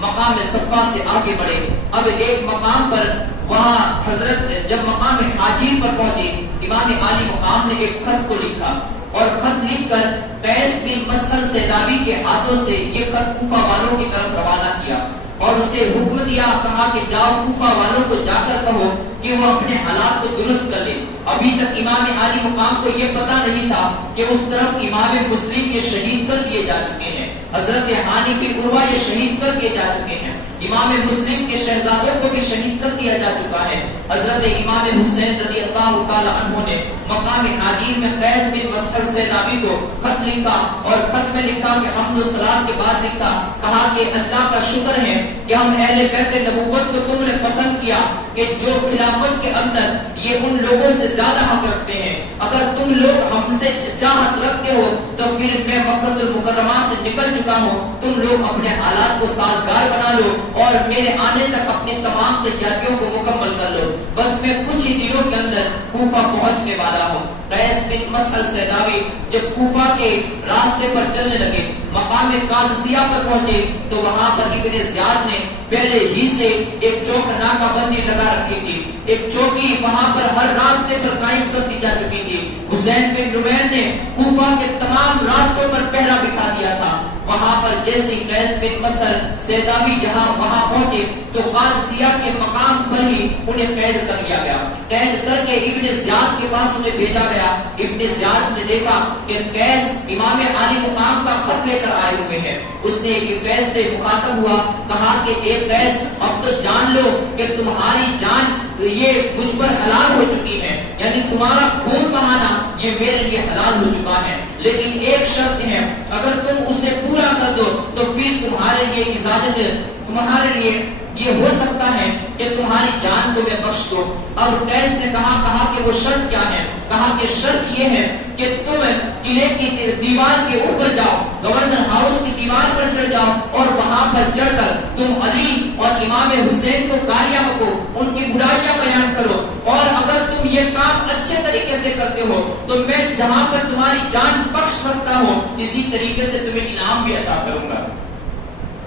مقام صفا سے آگے بڑھے. اب ایک مقام پر وہاں حضرت جب مقام حاجیر پر پہنچے، امام عالی مقام نے ایک خط کو لکھا، اور خط لکھ کر قیس بن مسعر سیلابی کے ہاتھوں سے یہ خط کوفہ والوں کی طرف روانہ کیا، اور اسے حکم دیا، کہا کہ جاؤ کوفہ والوں کو جا کر کہو کہ وہ اپنے حالات کو درست کر لیں. ابھی تک امام عالی مقام کو یہ پتا نہیں تھا کہ اس طرف امام مسلم یہ شہید کر دیے جا چکے ہیں، حضرت ہانی بن عروہ یہ شہید کر دیے جا چکے ہیں، امام مسلم کے شہزادوں کو بھی شہید کر دیا جا چکا ہے. حضرت امام حسین رضی اللہ تعالی عنہ نے مقام حاجیر میں قیس بن مسعر سیلابی کو خط لکھا، اور خط میں لکھا کہ حمد و صلات کے بعد لکھا، کہا کہ اللہ کا شکر ہے کہ ہم اہل بیت نبوت کو تم نے پسند کیا کہ جو خلافت کے اندر یہ ان لوگوں سے زیادہ حق رکھتے ہیں. اگر تم لوگ ہم سے چاہت رکھتے ہو تو پھر میں مکہ المکرمہ سے نکل چکا ہوں، تم لوگ اپنے حالات کو سازگار بنا لو اور میرے آنے تک اپنی تمام تیاریوں کو مکمل کر لو، بس میں کچھ ہی دنوں کے اندر کوفہ پہنچنے والا ہوں. قیس بن مسعر سیلابی جب کوفہ کے راستے پر چلنے لگے، مقام قادسیہ پر پہنچے تو وہاں پر ابن زیاد نے پہلے ہی سے ایک چوک ناکہ بندی لگا رکھی تھی. ایک چوکی وہاں پر ہر راستے پر قائم کر دی جا چکی تھی. حسین بن نویر نے کوفہ کے تمام راستوں پر پہرا بٹھا دیا تھا. وہاں پر جیسے قیس بن مسر سیدابی جہاں وہاں پہنچے تو قادسیہ کے مقام پر ہی انہیں قید کر لیا گیا. قید کر کے ابن زیاد کے پاس انہیں بھیجا گیا. ابن زیاد نے دیکھا کہ قیس امام عالی مقام کا خط لے کر آئے ہوئے ہیں. اس نے قیس سے مخاطب ہوا, کہا کہ اے قیس, اب تو جان لو کہ تمہاری جان یہ مجھ پر حلال ہو چکی ہے, یعنی تمہارا خون بہانا یہ میرے لیے حلال ہو چکا ہے. لیکن ایک شرط ہے, اگر تم اسے پورا کر دو تو پھر تمہارے لیے اجازت, تمہارے لیے یہ ہو سکتا ہے کہ تمہاری جان کو میں بخش دو. اب قیس نے کہا کہ وہ شرط کیا ہے؟ کہا کہ شرط یہ ہے کہ تم قلعے کی دیوار کے اوپر جاؤ, گورنر ہاؤس کی دیوار پر چڑھ جاؤ اور وہاں پر چڑھ کر تم علی اور امام حسین کو گالیاں بکو, ان کی برائیاں بیان کرو, اور اگر تم یہ کام اچھے طریقے سے کرتے ہو تو میں جہاں پر تمہاری جان بخش سکتا ہوں اسی طریقے سے تمہیں انعام بھی عطا کروں گا,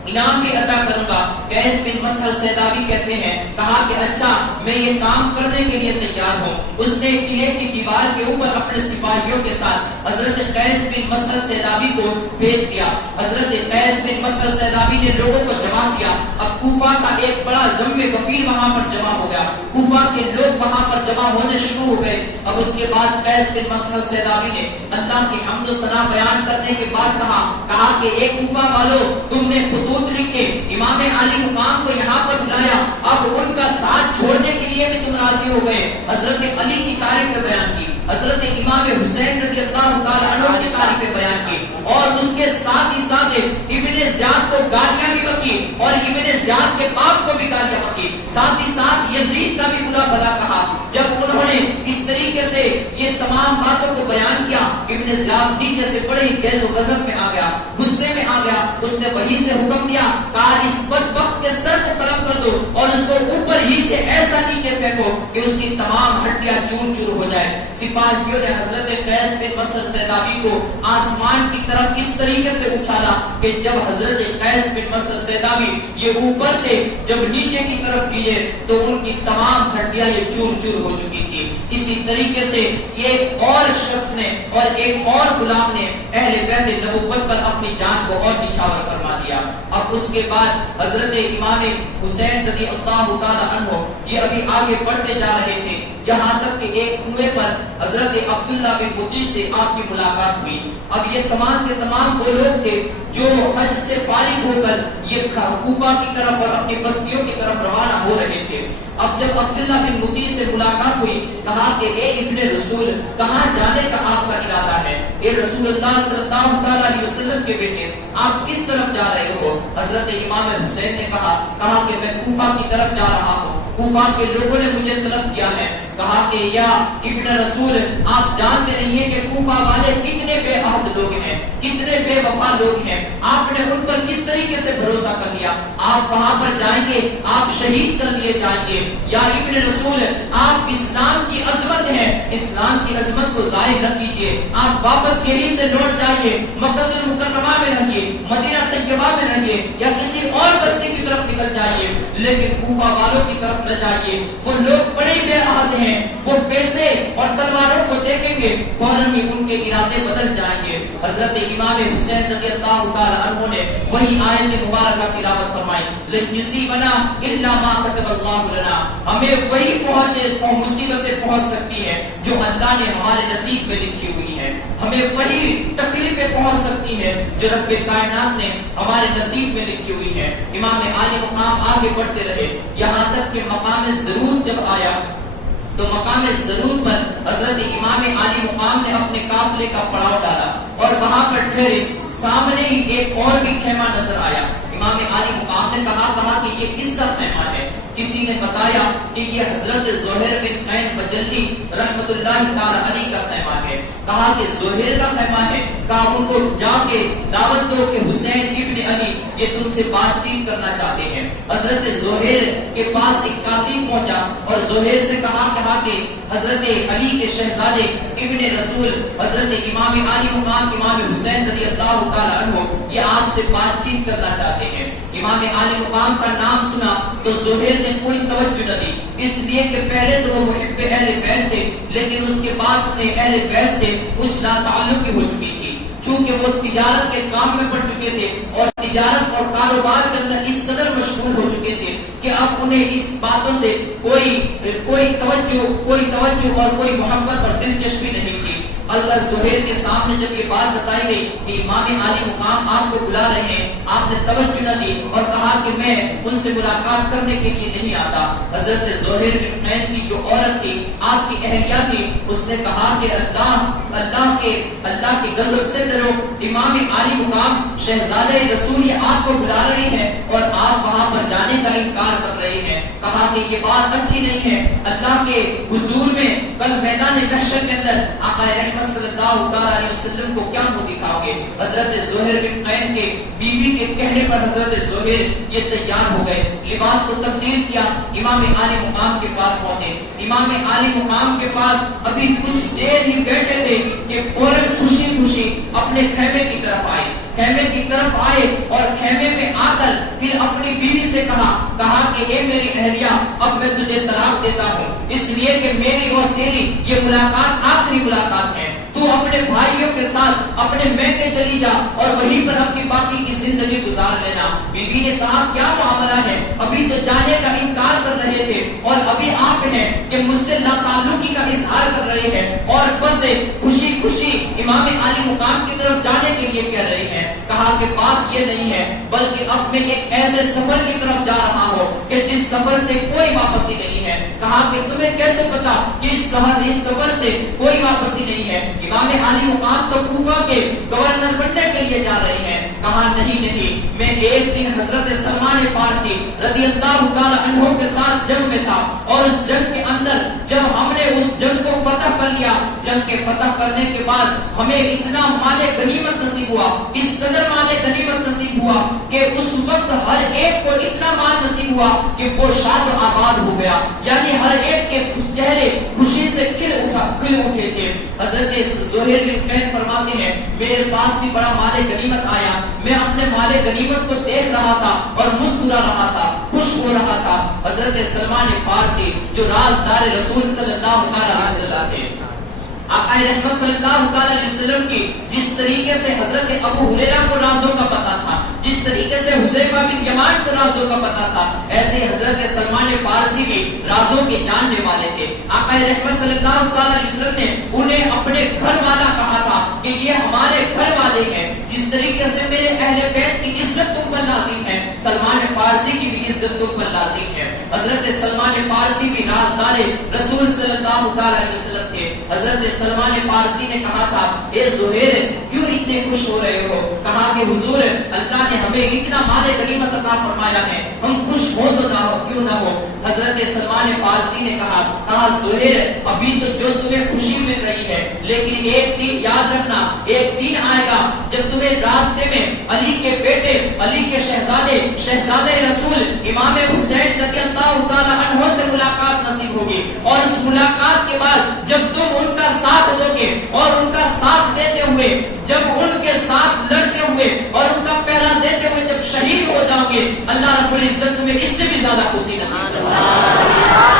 انعام بھی عطا کروں گا. قیس بن مسہر سیدابی کہتے ہیں, کہا کہ اچھا میں یہ کام کرنے کے لیے تیار ہوں. اس نے قلعے کی دیوار کے اوپر اپنے سپاہیوں کے ساتھ حضرت قیس بن مسہر سیدابی کو بھیج دیا. حضرت قیس بن مسہر سیدابی نے لوگوں کو جمع کیا. اب کوفہ کا ایک بڑا جم غفیر وہاں پر جمع ہو گیا. کوفہ کے لوگ وہاں پر جمع ہونے شروع ہو گئے. اب اس کے بعد قیس بن مسہر سیدابی نے اللہ کی حمد و ثنا بیان کرنے کے بعد کہا کہ ایک کوفہ والو, تم نے خطوط لکھے, امام عالی مقام کو یہاں پر بلایا, اب ان کا ساتھ چھوڑنے کے لیے بھی تم راضی ہو گئے. حضرت علی کی تعریف بیان کی, حضرت امام حسین رضی اللہ تعالی عنہ کی تعریف بیان کی, اور اس کے ساتھ ہی ساتھ ابن زیاد کو گالیاں بھی بکی اور ابن زیاد کے باپ کو بھی گالیاں بکی, ساتھ ہی ساتھ یزید کا بھی برا بھلا کہا. جب انہوں نے اس طریقے سے یہ تمام باتوں کو بیان کیا, ابن زیاد نیچے سے بڑے ہی غیظ و غضب میں آ گیا, غصے میں آ گیا. اس نے وہی سے حکم دیا, کہا اس بدبخت کے سر کو قلم کر دو اور اس کو اوپر ہی سے ایسا نیچے پھینکو کہ اس کی تمام ہڈیاں چور چور ہو جائے. سپاہیوں نے حضرت قیس بن مسہر سیدابی کو آسمان کی طرف اس طریقے سے اچھالا کہ جب حضرت قیس بن مسہر سیدابی یہ اوپر سے جب نیچے کی طرف گئے تو ان کی تمام ہڈیاں یہ چور چور ہو چکی تھی. اسی طریقے سے ایک اور شخص نے اور ایک اور غلام نے اہل بیت نبوت پر اپنی جان کو اور نچھاور فرما دیا. اب اس کے بعد حضرت امام حسین رضی اللہ تعالی عنہ یہ ابھی آگے بڑھتے جا رہے تھے, یہاں تک کہ ایک کنویں پر حضرت عبداللہ بن مطیع سے آپ کی ملاقات ہوئی. اب یہ تمام کے تمام وہ لوگ تھے جو حج سے فارغ ہو کر یہ کوفہ کی طرف اور اپنی بستیوں کی طرف روانہ ہو رہے تھے. اب جب عبداللہ بن مطیع سے ملاقات ہوئی, کہا کہ اے ابن رسول, کہاں جانے کا آپ کا ارادہ ہے؟ اے رسول اللہ صلی اللہ علیہ وسلم کے بیٹے, آپ کس طرف جا رہے ہو؟ حضرت امام حسین نے کہا کہ میں کوفہ کی طرف جا رہا ہوں, کوفہ کے لوگوں نے مجھے طلب کیا ہے. کہا کہ یا ابن رسول, آپ جانتے نہیں ہیں کہ کوفہ والے کتنے بے عہد لوگ ہیں, کتنے بے وفا لوگ ہیں. آپ نے ان پر کس طریقے سے بھروسہ کر لیا. آپ وہاں پر جائیں گے, آپ شہید کر لیے جائیں گے. یا ابن رسول, آپ اسلام کی عظمت ہے, اسلام کی عظمت کو ظاہر نہ کیجیے. آپ واپس یہیں سے لوٹ جائیے, مکہ المکرمہ میں رہیے, مدینہ طیبہ میں رہیے, یا کسی اور بستی کی طرف نکل جائیے, لیکن کوفہ والوں کی طرف نہ جائیے. وہ لوگ بڑے بے عہد ہیں, وہ پیسے اور تلواروں کو دیکھیں گے فوراً ہی ان کے ارادے بدل جائیں گے. حضرت امام حسین رضی اللہ تعالی عنہ نے وہی آیت مبارکہ تلاوت فرمائی, لن یصیبنا الا ما كتب اللہ لنا, ہمیں وہی مصیبتیں پہنچ سکتی ہیں جو اللہ نے ہمارے نصیب میں لکھی ہوئی ہیں. ہمیں وہی تکلیفیں پہنچ سکتی ہیں جو رب کائنات نے ہمارے نصیب میں لکھی ہوئی ہیں. امام عالی مقام آگے بڑھتے رہے, یہاں تک کہ مقام ضرور جب آیا تو مقام ضرور پر حضرت امام عالی مقام نے اپنے قافلے کا پڑاؤ ڈالا اور وہاں پر ٹھہرے. سامنے ہی ایک اور بھی خیمہ نظر آیا. امام عالی مقام نے کہا کہ یہ کس کا خیمہ ہے؟ کسی نے بتایا کہ یہ حضرت زہیر بن قین بجلی رحمت اللہ تعالی علیہ کا خیمہ ہے. کہا کہ زہیر کا خیمہ ہے. کہا ان کو جا کے دعوت دو کہ حسین ابن علی یہ تم سے بات چیت کرنا چاہتے ہیں. حضرت زہیر کے پاس ایک قاصد پہنچا اور زہیر سے کہا کہ حضرت علی کے شہزادے ابن رسول حضرت امام علی مقام امام حسین رضی اللہ تعالی عنہ یہ آپ سے بات چیت کرنا چاہتے ہیں. امام علی مقام کا نام سنا تو زہیر نے نے کوئی توجہ نہ دی، اس لیے کہ پہلے تو وہ محب اہل بیت تھے، لیکن اس کے بعد انہیں اہل بیت سے کچھ ناتعلقی ہو چکی تھی، چونکہ وہ تجارت کے کام میں پڑ چکے تھے اور تجارت اور کاروبار کے اندر اس قدر مشغول ہو چکے تھے کہ اب انہیں اس باتوں سے کوئی توجہ اور کوئی محبت اور دلچسپی نہیں تھی۔ اللہ زہیر کے سامنے جب یہ بات بتائی گئی کہ امام عالی مقام آپ کو بلا رہے ہیں، آپ نے توجہ نہ دی اور کہا کہ میں ان سے ملاقات کرنے کے لیے نہیں آتا۔ حضرت زہیر بن حنین کی جو عورت تھی، آپ کی اہلیہ تھی، اس نے کہا کہ اللہ کے غضب سے ڈرو، امام عالی مقام شہزادہ رسول یہ آپ کو بلا رہے ہیں اور آپ وہاں پر جانے کا انکار کر رہے ہیں۔ کہا کہ یہ بات اچھی نہیں ہے، اللہ کے حضور میں کل میدان محشر کے اندر آقا رحمت صلی اللہ علیہ وسلم کو کیا منہ دکھاؤ گے؟ حضرت زہیر بن حنین کے بیوی کے کہنے پر حضرت زہیر یہ تیار ہو گئے، لباس کو تبدیل کیا، امام عالی مقام کے پاس پہنچے۔ امام عالی مقام کے پاس ابھی کچھ دیر ہی بیٹھے تھے کہ فوراً خوشی خوشی اپنے خیمے کی طرف آئے اور خیمے میں آ کر پھر اپنی بیوی سے کہا کہ اے میری اہلیہ، اب میں تجھے طلاق دیتا ہوں، اس لیے کہ میری اور تیری یہ ملاقات آخری ملاقات ہے، تو اپنے بھائیوں کے ساتھ اپنے میکے چلی جا اور وہیں پر اپنی باقی کی زندگی گزار لینا۔ بیوی نے کہا کیا معاملہ ہے، ابھی تو جانے کا انکار کر رہے تھے اور ابھی آپ ہیں کہ مجھ سے ناتعلقی کا اظہار کر رہے ہیں اور بس خوشی خوشی امام عالی مقام کی طرف جانے کے لیے کہہ رہی ہیں۔ کہا کہ بات یہ نہیں ہے، بلکہ اب میں ایک ایسے سفر کی طرف جا رہا ہوں کہ جس سفر سے کوئی واپسی نہیں ہے۔ کہا کہ تمہیں کیسے پتا کہ اس سفر سے کوئی واپسی نہیں ہے؟ امام عالی مقام تو کوفہ کے گورنر بننے کے لیے جا رہے ہیں۔ کہا نہیں، میں ایک دن حضرت سلمان فارسی رضی اللہ تعالی عنہ کے ساتھ جنگ میں تھا اور اس جنگ کے اندر جب ہم نے اس جنگ کو فتح کر لیا، جنگ کے فتح کرنے کے بعد ہمیں اتنا مال غنیمت نصیب ہوا، اس قدر مال غنیمت نصیب ہوا کہ اس وقت ہر ایک کو اتنا مال نصیب ہوا کہ وہ شاد و آباد ہو گیا، یعنی ہر ایک کے چہرے خوشی سے کھل اٹھے تھے۔ حضرت زہیر بن حنین فرماتے ہیں میرے پاس بھی بڑا مال غنیمت آیا، میں اپنے مال غنیمت کو دیکھ رہا تھا اور مسکرا رہا تھا، خوش ہو رہا تھا۔ حضرت سلمان فارسی جو رازدار رسول صلی اللہ علیہ وسلم تھے، آقا رحمت صلی اللہ علیہ وسلم کی جس طریقے سے حضرت ابو ہریرہ کو رازوں کا پتہ تھا، جس طریقے سے حذیفہ بن یمان کو رازوں کا پتہ تھا، ایسے حضرت سلمان فارسی بھی رازوں کے جاننے والے تھے۔ آقا رحمت صلی اللہ علیہ وسلم نے انہیں اپنے گھر والا کہا تھا کہ یہ ہمارے گھر والے ہیں، جس طریقے سے میرے اہل بیت کی عزت تم پر لازم ہے، سلمان فارسی کی بھی عزت تم پر لازم ہے۔ حضرت سلمان فارسی بھی رازدار رسول صلی اللہ علیہ وسلم تھے۔ حضرت سلمان فارسی نے کہا تھا اے زہیر کیوں اتنے خوش ہو رہے ہو؟ کہا کہ حضور اللہ نے ہمیں اتنا مال غنیمت عطا فرمایا ہے، ہم خوش ہو تو نہ ہو کیوں نہ ہو؟ حضرت سلمان فارسی نے کہا زہیر ابھی تو جو تمہیں خوشی مل رہی ہے، لیکن ایک دن یاد رکھنا، ایک دن آئے گا جب تمہیں راستے میں علی کے بیٹے، علی کے شہزادے رسول امام حسین رضی اللہ تعالی عنہ سے ملاقات نصیب ہوگی، اور اس ملاقات کے بعد جب تم ان کا ساتھ دو گے اور ان کا ساتھ دیتے ہوئے، جب ان کے ساتھ لڑتے ہوئے اور ان کا پہرا دیتے ہوئے جب شہید ہو جاؤ گے، اللہ رب العزت تمہیں اس سے بھی زیادہ خوشی نصیب فرمائے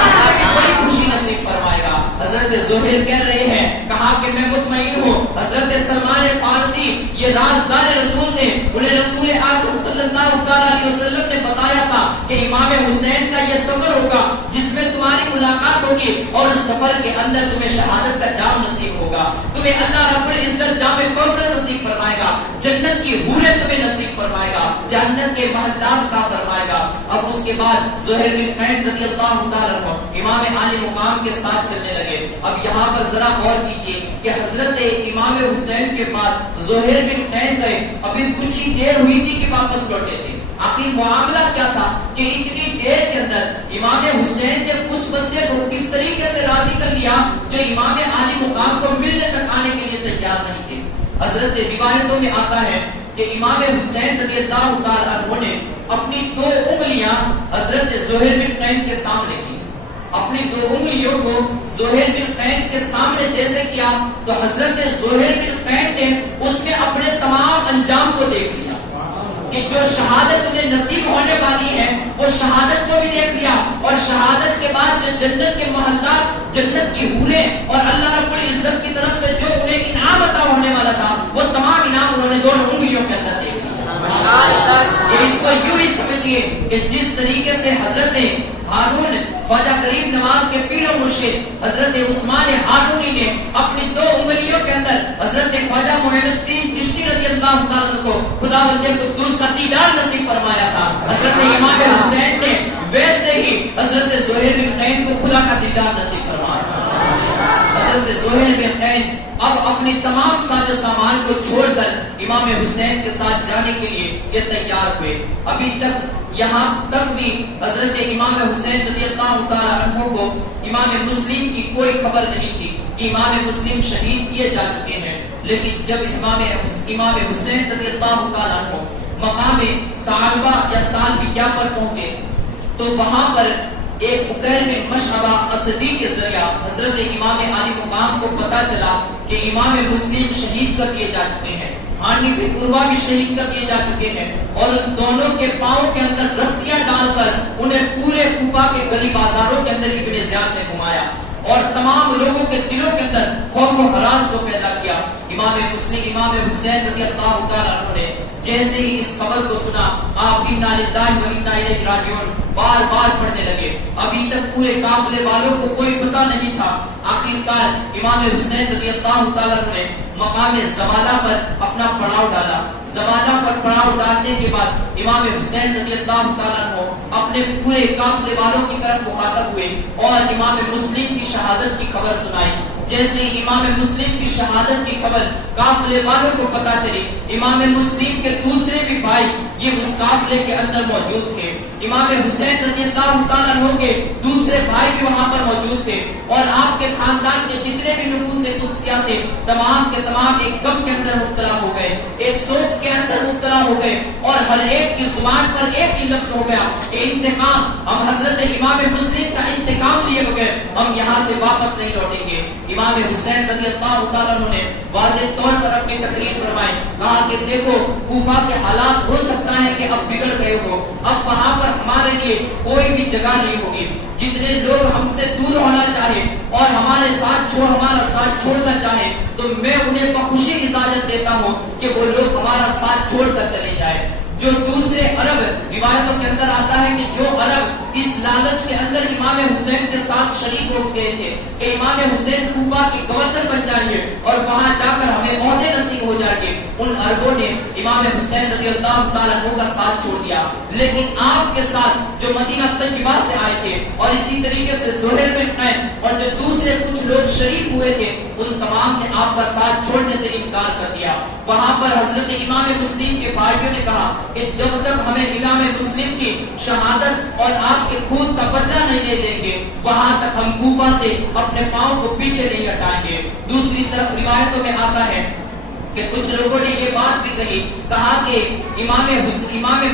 گا، بڑی خوشی نصیب فرمائے گا۔ حضرت زہیر کہہ رہے ہیں، کہا کہ میں مطمئن ہوں حضرت سلمان فارسی یہ رازدار رسول نے، انہیں رسول اعظم صلی اللہ علیہ وسلم نے بتایا تھا کہ امام حسین کا یہ سفر ہوگا جس میں تمہاری ملاقات ہوگی اور اس سفر کے اندر تمہیں شہادت کا جام نصیب ہوگا، تمہیں اللہ رب العزت جام کوثر نصیب فرمائے گا، جنت کی حوریں تمہیں نصیب فرمائے گا، جنت کے محلات عطا فرمائے گا۔ اب اس کے بعد زہیر بن حنین رضی اللہ تعالی عنہ امام عالی مقام کے ساتھ چلنے لگے۔ اب یہاں پر ذرا غور کیجیے کہ حضرت امام حسین کے بعد زہیر بن حنین گئے، ابھی کچھ ہی دیر ہوئی تھی کہ واپس لوٹے تھے۔ آخر معاملہ کیا تھا کہ اتنی دیر کے اندر امام حسین نے اس بندے کو کس طریقے سے راضی کر لیا جو امام عالی مقام کو ملنے تک آنے کے لیے تیار نہیں تھے۔ حضرت روایتوں میں آتا ہے کہ امام حسین رضی اللہ تعالی عنہ نے اپنی 2 انگلیاں حضرت زہیر بن حنین کے سامنے کی، اپنی 2 انگلیوں کو زہیر بن حنین کے سامنے جیسے کیا تو حضرت زہیر بن حنین نے اس میں اپنے تمام انجام کو دیکھ لیا کہ کہ جو شہادت انہیں نصیب ہونے والی ہے وہ شہادت کو بھی دیکھ لیا، اور شہادت کے بعد جو جنت کے محلات، جنت کی حوریں اور اللہ رب العزت کی طرف سے جو انہیں انعام عطا ہونے والا تھا وہ تمام انعام انہوں نے دونوں انگلیوں کے اندر دیکھ لیا۔ اس کو یوں ہی سمجھیے کہ جس طریقے سے حضرت ہارون خواجہ غریب نواز کے پیر و مرشد حضرت عثمان ہارونی نے اپنی دو انگلیوں کے اندر حضرت خواجہ معین الدین چشتی رضی اللہ تعالیٰ کو خداوند قدوس کا دیدار نصیب فرمایا تھا، حضرت امام حسین نے ویسے ہی حضرت زہیر بن نعیم کو خدا کا دیدار نصیب فرمایا۔ حضرت زہیر بن نعیم اب اپنی تمام ساز و سامان کو چھوڑ کر امام حسین کے ساتھ جانے کے لیے یہ تیار ہوئے۔ ابھی تک یہاں تک بھی حضرت امام حسین رضی اللہ تعالیٰ عنہ کو امام مسلم کی کوئی خبر نہیں تھی کہ امام مسلم شہید کیے جا چکے ہیں، لیکن جب امام حسین رضی اللہ تعالیٰ عنہ مقام سالبہ یا سالبیہ پر پہنچے تو وہاں پر ایک بکیر میں مشعبہ اسدی کے ذریعہ حضرت امام علی مقام کو پتا چلا کہ امام مسلم شہید کر دیے جا چکے ہیں، آنی بن عروہ بھی شہید کر دیے جا چکے ہیں، اور ان دونوں کے پاؤں کے اندر رسیاں ڈال کر انہیں پورے کوفہ کے گلی بازاروں کے اندر ابن زیاد نے گھمایا اور تمام لوگوں کے دلوں کے اندر خوف و ہراس کو پیدا کیا۔ امام حسین رضی اللہ تعالیٰ عنہ نے جیسے ہی اس خبر کو سنا آپ انا للہ و انا الیہ راجعون بار بار پڑھنے لگے۔ ابھی تک پورے قافلے والوں کو کوئی پتہ نہیں تھا۔ آخرکار امام حسین رضی اللہ تعالیٰ عنہ نے مقام زوالہ پر اپنا پڑاؤ ڈالا۔ زوالہ پر پڑاؤ ڈالنے کے بعد امام حسین رضی اللہ تعالیٰ عنہ اپنے پورے قافلے والوں کی طرف مخاطب ہوئے اور امام مسلم کی شہادت کی خبر سنائی۔ جیسے امام مسلم کی شہادت کی خبر قافلے والوں کو پتہ چلی، امام مسلم کے دوسرے بھی بھائی یہ اس قافلے کے اندر موجود تھے، امام حسین رضی اللہ تعالیٰ عنہ کے دوسرے بھائی بھی وہاں پر موجود تھے، اور آپ کے خاندان کے جتنے بھی نفوس قدسیہ تھے تمام کے تمام ایک غم کے اندر مبتلا ہو گئے، ایک سوگ کے اندر مبتلا ہو گئے، اور ہر ایک کی زبان پر ایک ہی لفظ ہو گیا کہ انتقام، ہم حضرت امام مسلم کا انتقام لیے بغیر ہم یہاں سے واپس نہیں لوٹیں گے۔ امام حسین رضی اللہ تعالیٰ عنہ نے واضح طور پر اپنی تقریر فرمائی، کہا کہ دیکھو کوفہ کے حالات ہو سکتا ہے کہ اب بگڑ گئے ہو، اب وہاں پر ہمارے لیے کوئی بھی جگہ نہیں ہوگی، جتنے لوگ ہم سے دور ہونا چاہے اور ہمارا ساتھ چھوڑنا چاہے تو میں انہیں بخوشی اجازت دیتا ہوں کہ وہ لوگ ہمارا ساتھ چھوڑ کر چلے جائیں۔ جو دوسرے عرب روایتوں کے اندر آتا ہے کہ جو عرب اس لالچ کے اندر امام حسین کے ساتھ شریک ہو گئے تھے کہ امام حسین کوفہ کی گورنر بن جائیں گے اور وہاں جا کر ہمیں عہدے نصیب ہو جائیں گے، ان عربوں نے امام حسین رضی اللہ تعالیٰ عنہ کا ساتھ چھوڑ دیا، لیکن آپ کے ساتھ جو مدینہ طیبہ سے آئے تھے اور اسی طریقے سے زہیر بن نعیم اور جو دوسرے کچھ لوگ شریک ہوئے تھے ان تمام نے آپ کا ساتھ چھوڑنے سے انکار کر دیا۔ وہاں پر حضرت امام مسلم کے بھائیوں نے کہا کہ جب تک ہمیں امام مسلم کی شہادت اور آپ کے خون کا بدلہ نہیں دے دیں گے وہاں تک ہم کوفہ سے اپنے پاؤں کو پیچھے نہیں ہٹائیں گے۔ دوسری طرف روایتوں میں آتا ہے کہ کچھ لوگوں نے یہ بات بھی کہی، کہا کہ امام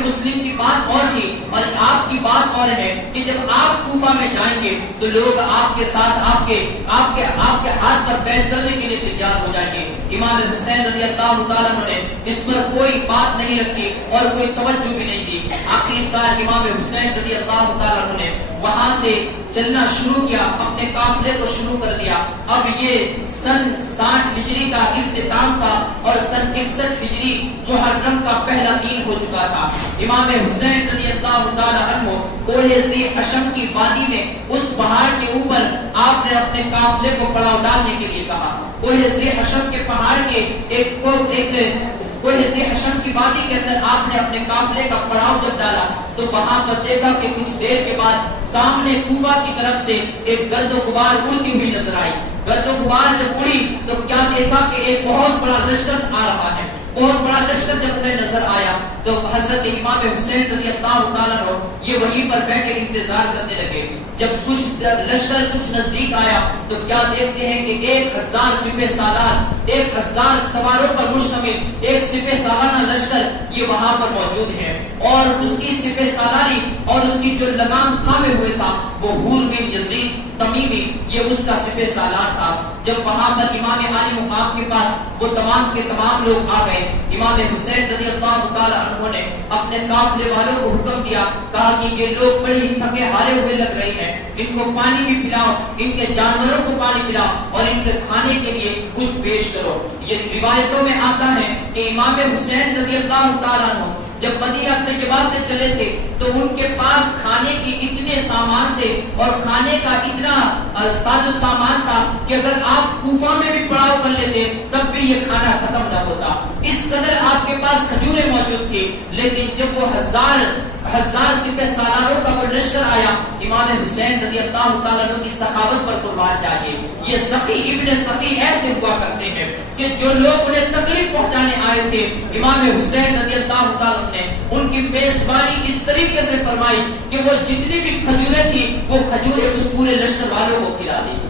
مسلم کی بات اور تھی اور آپ کی بات اور ہے کہ جب آپ کوفہ میں جائیں گے تو لوگ آپ کے ساتھ آپ کے ہاتھ پر بیعت کرنے کے لیے تیار ہو جائیں گے۔ امام حسین رضی اللہ تعالیٰ عنہ نے اس پر کوئی بات نہیں رکھی اور کوئی توجہ بھی نہیں دی۔ آخرکار امام حسین رضی اللہ تعالیٰ عنہ نے وہاں سے چلنا شروع کیا، اپنے قافلے کو شروع کر دیا۔ اب یہ سن 60 ہجری کا اختتام تھا اور سن 61 ہجری محرم کا پہلا دن ہو چکا تھا۔ امام حسین رضی اللہ تعالیٰ عنہ کوہ ذی حشم کی وادی میں اس پہاڑ کے اوپر آپ نے اپنے قافلے کو پڑاؤ ڈالنے کے لیے کہا۔ کوہ ذی حشم کے پہاڑ کے کوہ ذی حشم کی وادی کے اندر آپ نے اپنے قافلے کا پڑاؤ جب ڈالا تو وہاں پر دیکھا کہ کچھ دیر کے بعد سامنے کوفہ کی طرف سے ایک گرد و غبار اڑتی ہوئی نظر آئی۔ گرد و غبار جب اڑی تو کیا دیکھا کہ ایک بہت بڑا لشکر آ رہا ہے۔ بہت بڑا لشکر جب انہیں نظر آیا تو حضرت امام حسین رضی اللہ تعالیٰ عنہ یہ وہیں پر بیٹھے انتظار کرنے لگے۔ جب لشکر کچھ نزدیک آیا تو کیا دیکھتے ہیں کہ 1000 سپہ سالار، 1000 سواروں پر مشتمل ایک سپہ سالانہ لشکر یہ وہاں پر موجود ہے، اور اس کی سپہ سالاری اور اس کی جو لگام تھامے ہوئے تھا وہ حور بن یزید تمیمی یہ اس کا سپہ سالار تھا۔ جب وہاں پر امام علی مقام کے پاس وہ تمام کے تمام لوگ آ گئے، امام حسین رضی اللہ تعالیٰ عنہ عنہ نے اپنے قافلے والوں کو حکم دیا، کہا کہ یہ لوگ بڑے تھکے ہارے ہوئے لگ رہے ہیں، ان کو پانی بھی پلاؤ، ان کے جانوروں کو پانی پلاؤ اور ان کے کھانے کے لیے کچھ پیش کرو۔ یہ روایتوں میں آتا ہے کہ امام حسین رضی اللہ تعالیٰ عنہ جب مدینہ طیبہ سے چلے تھے تو ان کے پاس کھانے کی اتنے سامان تھے اور کھانے کا اتنا ساز و سامان تھا کہ اگر آپ کوفہ میں بھی پڑاؤ کر لیتے تب بھی یہ کھانا ختم نہ ہوتا، اس قدر آپ کے پاس کھجوریں موجود تھی۔ لیکن جب وہ ہزار سپہ سالاروں کا وہ لشکر آیا، امام حسین رضی اللہ تعالیٰ عنہ کی سخاوت پر قربان جائیے، یہ سخی ابن سخی ایسے ہوا کرتے ہیں کہ جو لوگ انہیں تکلیف پہنچانے آئے تھے، امام حسین رضی اللہ تعالیٰ عنہ نے ان کی میزبانی اس طریقے سے فرمائی کہ وہ جتنی بھی کھجوریں تھی وہ کھجوریں اس پورے لشکر والوں کو کھلا دی،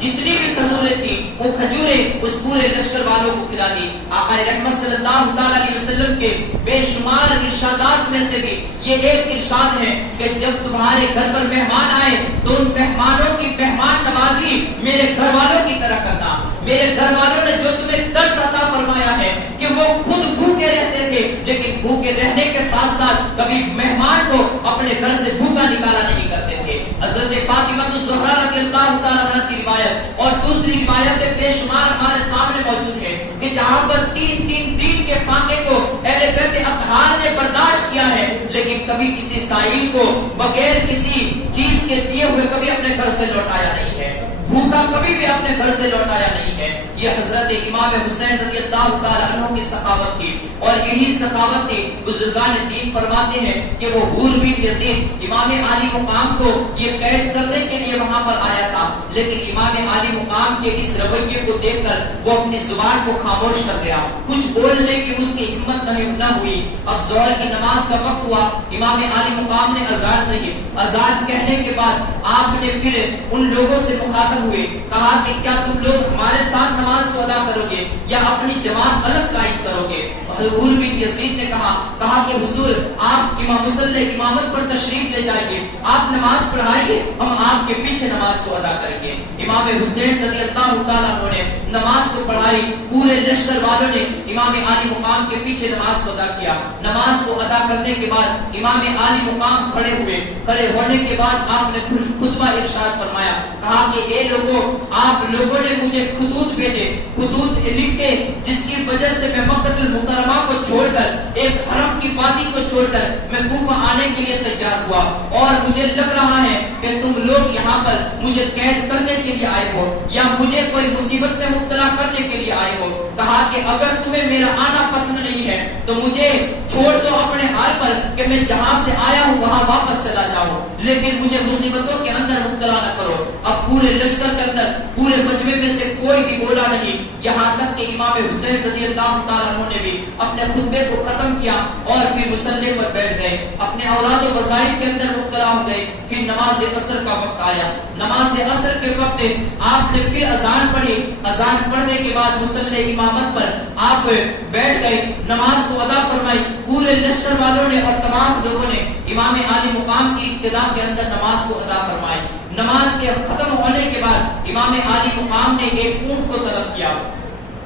جتنی بھی کھجوریں تھی وہ کھجوریں اس پورے لشکر والوں کو کھلا دی۔ آقا رحمت صلی اللہ تعالی علیہ وسلم کے بے شمار ارشادات میں سے بھی یہ ایک ارشاد ہے کہ جب تمہارے گھر پر مہمان آئے تو ان مہمانوں کی مہمان نوازی میرے گھر والوں کی طرح کرنا۔ میرے گھر والوں نے جو تمہیں ترس عطا فرمایا ہے کہ وہ خود بھوکے رہتے تھے، لیکن بھوکے رہنے کے ساتھ ساتھ کبھی مہمان کو اپنے گھر سے بھوکا نکالا نہیں کرتے تھے۔ حضرت فاطمہ الزہرا رضی اللہ تعالیٰ عنہ کی روایت اور دوسری روایت بے شمار ہمارے سامنے موجود ہے کہ جہاں پر تین دن کے فاقے کو اہل بیت اطہار نے برداشت کیا ہے، لیکن کبھی کسی سائل کو بغیر کسی چیز کے دیے ہوئے کبھی اپنے گھر سے لوٹایا نہیں ہے، بھوکا کبھی بھی اپنے گھر سے لوٹایا نہیں ہے۔ یہ حضرت امام حسین رضی اللہ تعالی عنہ کی سخاوت تھی، اور یہی سخاوت تھی بزرگان دین فرماتے ہیں کہ وہ حور بن یزید امام عالی مقام کو یہ قید کرنے کے لیے وہاں پر آیا تھا، لیکن امام عالی مقام کے اس رویے کو دیکھ کر وہ اپنی زبان کو خاموش کر گیا، کچھ بولنے کی اس کی ہمت نہ ہوئی۔ اب ظہر کی نماز کا وقت ہوا، امام عالی مقام نے اذان دی، اذان کہنے کے بعد آپ نے پھر ان لوگوں سے مخاطب ہوئے، کہا کہ کیا تم لوگ ہمارے ساتھ نماز کو ادا کرو گے یا اپنی جماعت الگ قائم کرو گے؟ حضور بن یزید نے کہا کہ حضور آپ مصلی امامت پر تشریف لے جائیے، آپ نماز پڑھائیے، ہم آپ کے پیچھے نماز کو ادا کریں گے۔ امام حسین رضی اللہ تعالیٰ عنہ نے نماز کو پڑھائی، پورے لشکر والوں نے امام عالی مقام کے پیچھے نماز کو ادا کیا۔ نماز کو ادا کرنے کے بعد امام عالی مقام کھڑے ہوئے، کھڑے ہونے کے بعد آپ نے خطبہ ارشاد فرمایا، کہا کہ اے لوگوں، آپ لوگوں نے مجھے خطوط بھیجے، خطوط لکھے، جس کی وجہ سے میں مکہ المکرمہ کو چھوڑ کر، ایک حرم کی وادی کو چھوڑ کر میں کوفہ آنے کے لیے تیار ہوا، اور مجھے لگ رہا ہے کہ تم لوگ یہاں پر مجھے قید کرنے کے لیے آئے ہو یا مجھے کوئی مصیبت میں مبتلا کرنے کے لیے آئے ہو۔ کہا کہ اگر تمہیں میرا آنا پسند نہیں ہے تو مجھے چھوڑ دو اپنے حال پر کہ میں جہاں سے آیا ہوں وہاں واپس چلا جاؤں، لیکن مجھے مصیبتوں کے اندر مبتلا نہ کرو۔ اب پورے لشکر کے اندر پورے مجمع میں سے کوئی بھی بولا نہیں، یہاں تک کہ امام حسین رضی اللہ تعالیٰ عنہ نے بھی اپنے خطبے کو ختم کیا اور پھر مصلی پر بیٹھ گئے، اپنے اولاد و وظائف کے اندر مبتلا ہو گئے۔ پھر نماز عصر کا وقت آیا، نماز عصر کے وقت آپ نے پھر اذان پڑھی، اذان پڑھنے کے بعد مصلی امامت پر آپ بیٹھ گئے، نماز کو ادا فرمائی۔ پورے لشکر والوں نے اور تمام لوگوں نے امام عالی مقام کی ابتدا کے اندر نماز کو ادا فرمائی۔ نماز کے ختم ہونے کے بعد امام عالی مقام نے ایک اونٹ کو طلب کیا،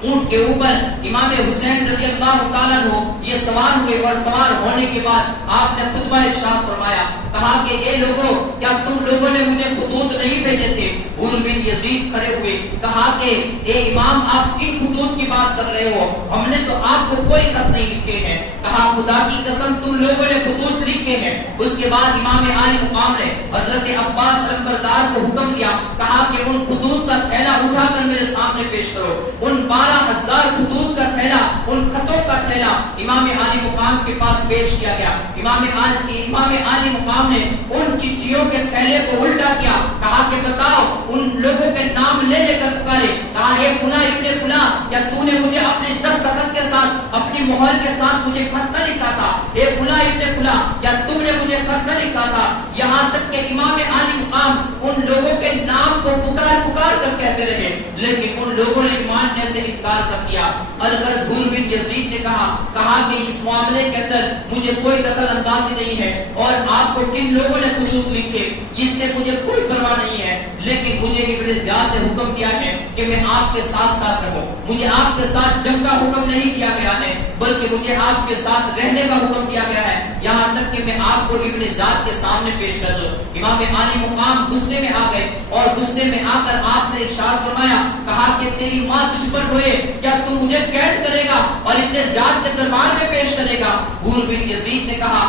اونٹ کے اوپر امام حسین رضی اللہ تعالیٰ عنہ یہ سوار ہوئے، اور سوار ہونے کے بعد آپ نے خطبہ ارشاد فرمایا، کہا کہ اے لوگوں، کیا تم لوگوں نے مجھے خطوط نہیں بھیجے تھے؟ حور بن یزید کھڑے ہوئے، کہا کہ اے امام آپ کن خطوط کی بات کر رہے ہو؟ ہم نے تو آپ کو کوئی خط نہیں لکھے ہیں۔ کہا خدا کی قسم تم لوگوں نے خطوط لکھے ہیں۔ اس کے بعد امام عالی مقام نے حضرت عباس علمبردار کو حکم دیا، کہا کہ ان خطوط کا تھیلا اٹھا کر میرے سامنے پیش کرو۔ ان 12,000 خطوط کا تھیلا، ان خطوں کا تھیلا امام عالی مقام کے پاس پیش کیا گیا۔ امام عالی مقام نے ان چٹھیوں کے تھیلے کو الٹا کیا، کہا کہ بتاؤ، ان لوگوں کے نام لے لے کر پکارے، کہا اے فلاں ابن فلاں، کیا تو نے مجھے اپنے دستخط کے ساتھ، اپنی مہر کے ساتھ مجھے خط نہ لکھا تھا؟ اے فلاں ابن فلاں، کیا تم نے مجھے خط نہ لکھا تھا؟ یہاں تک کہ امام عالی مقام ان لوگوں کے نام کو پکار کر کہتے رہے، لیکن ان لوگوں نے ماننے سے انکار کر دیا۔ الغرض حور بن یزید نے کہا کہ اس معاملے کے اندر مجھے کوئی دخل اندازی نہیں ہے، اور آپ کو کن لوگوں نے خطوط لکھے اس سے مجھے کوئی پرواہ نہیں ہے، لیکن مجھے ابن زیاد نے حکم دیا ہے کہ میں آپ کے ساتھ رہوں۔ مجھے آپ کے ساتھ جنگ کا حکم نہیں دیا گیا ہے، بلکہ مجھے آپ کے ساتھ رہنے کا حکم دیا گیا ہے، یہاں تک کہ میں آپ کو ابن زیاد کے سامنے پیش کر دوں۔ امام عالی مقام غصے میں آ گئے، اور غصے میں آ کر آپ نے ارشاد فرمایا، کہا کہ تیری ماں تجھ پر روئے، کیا تو مجھے قید کرے گا اور ابن زیاد کے دربار میں پیش کرے گا؟ حور بن یزید نے کہا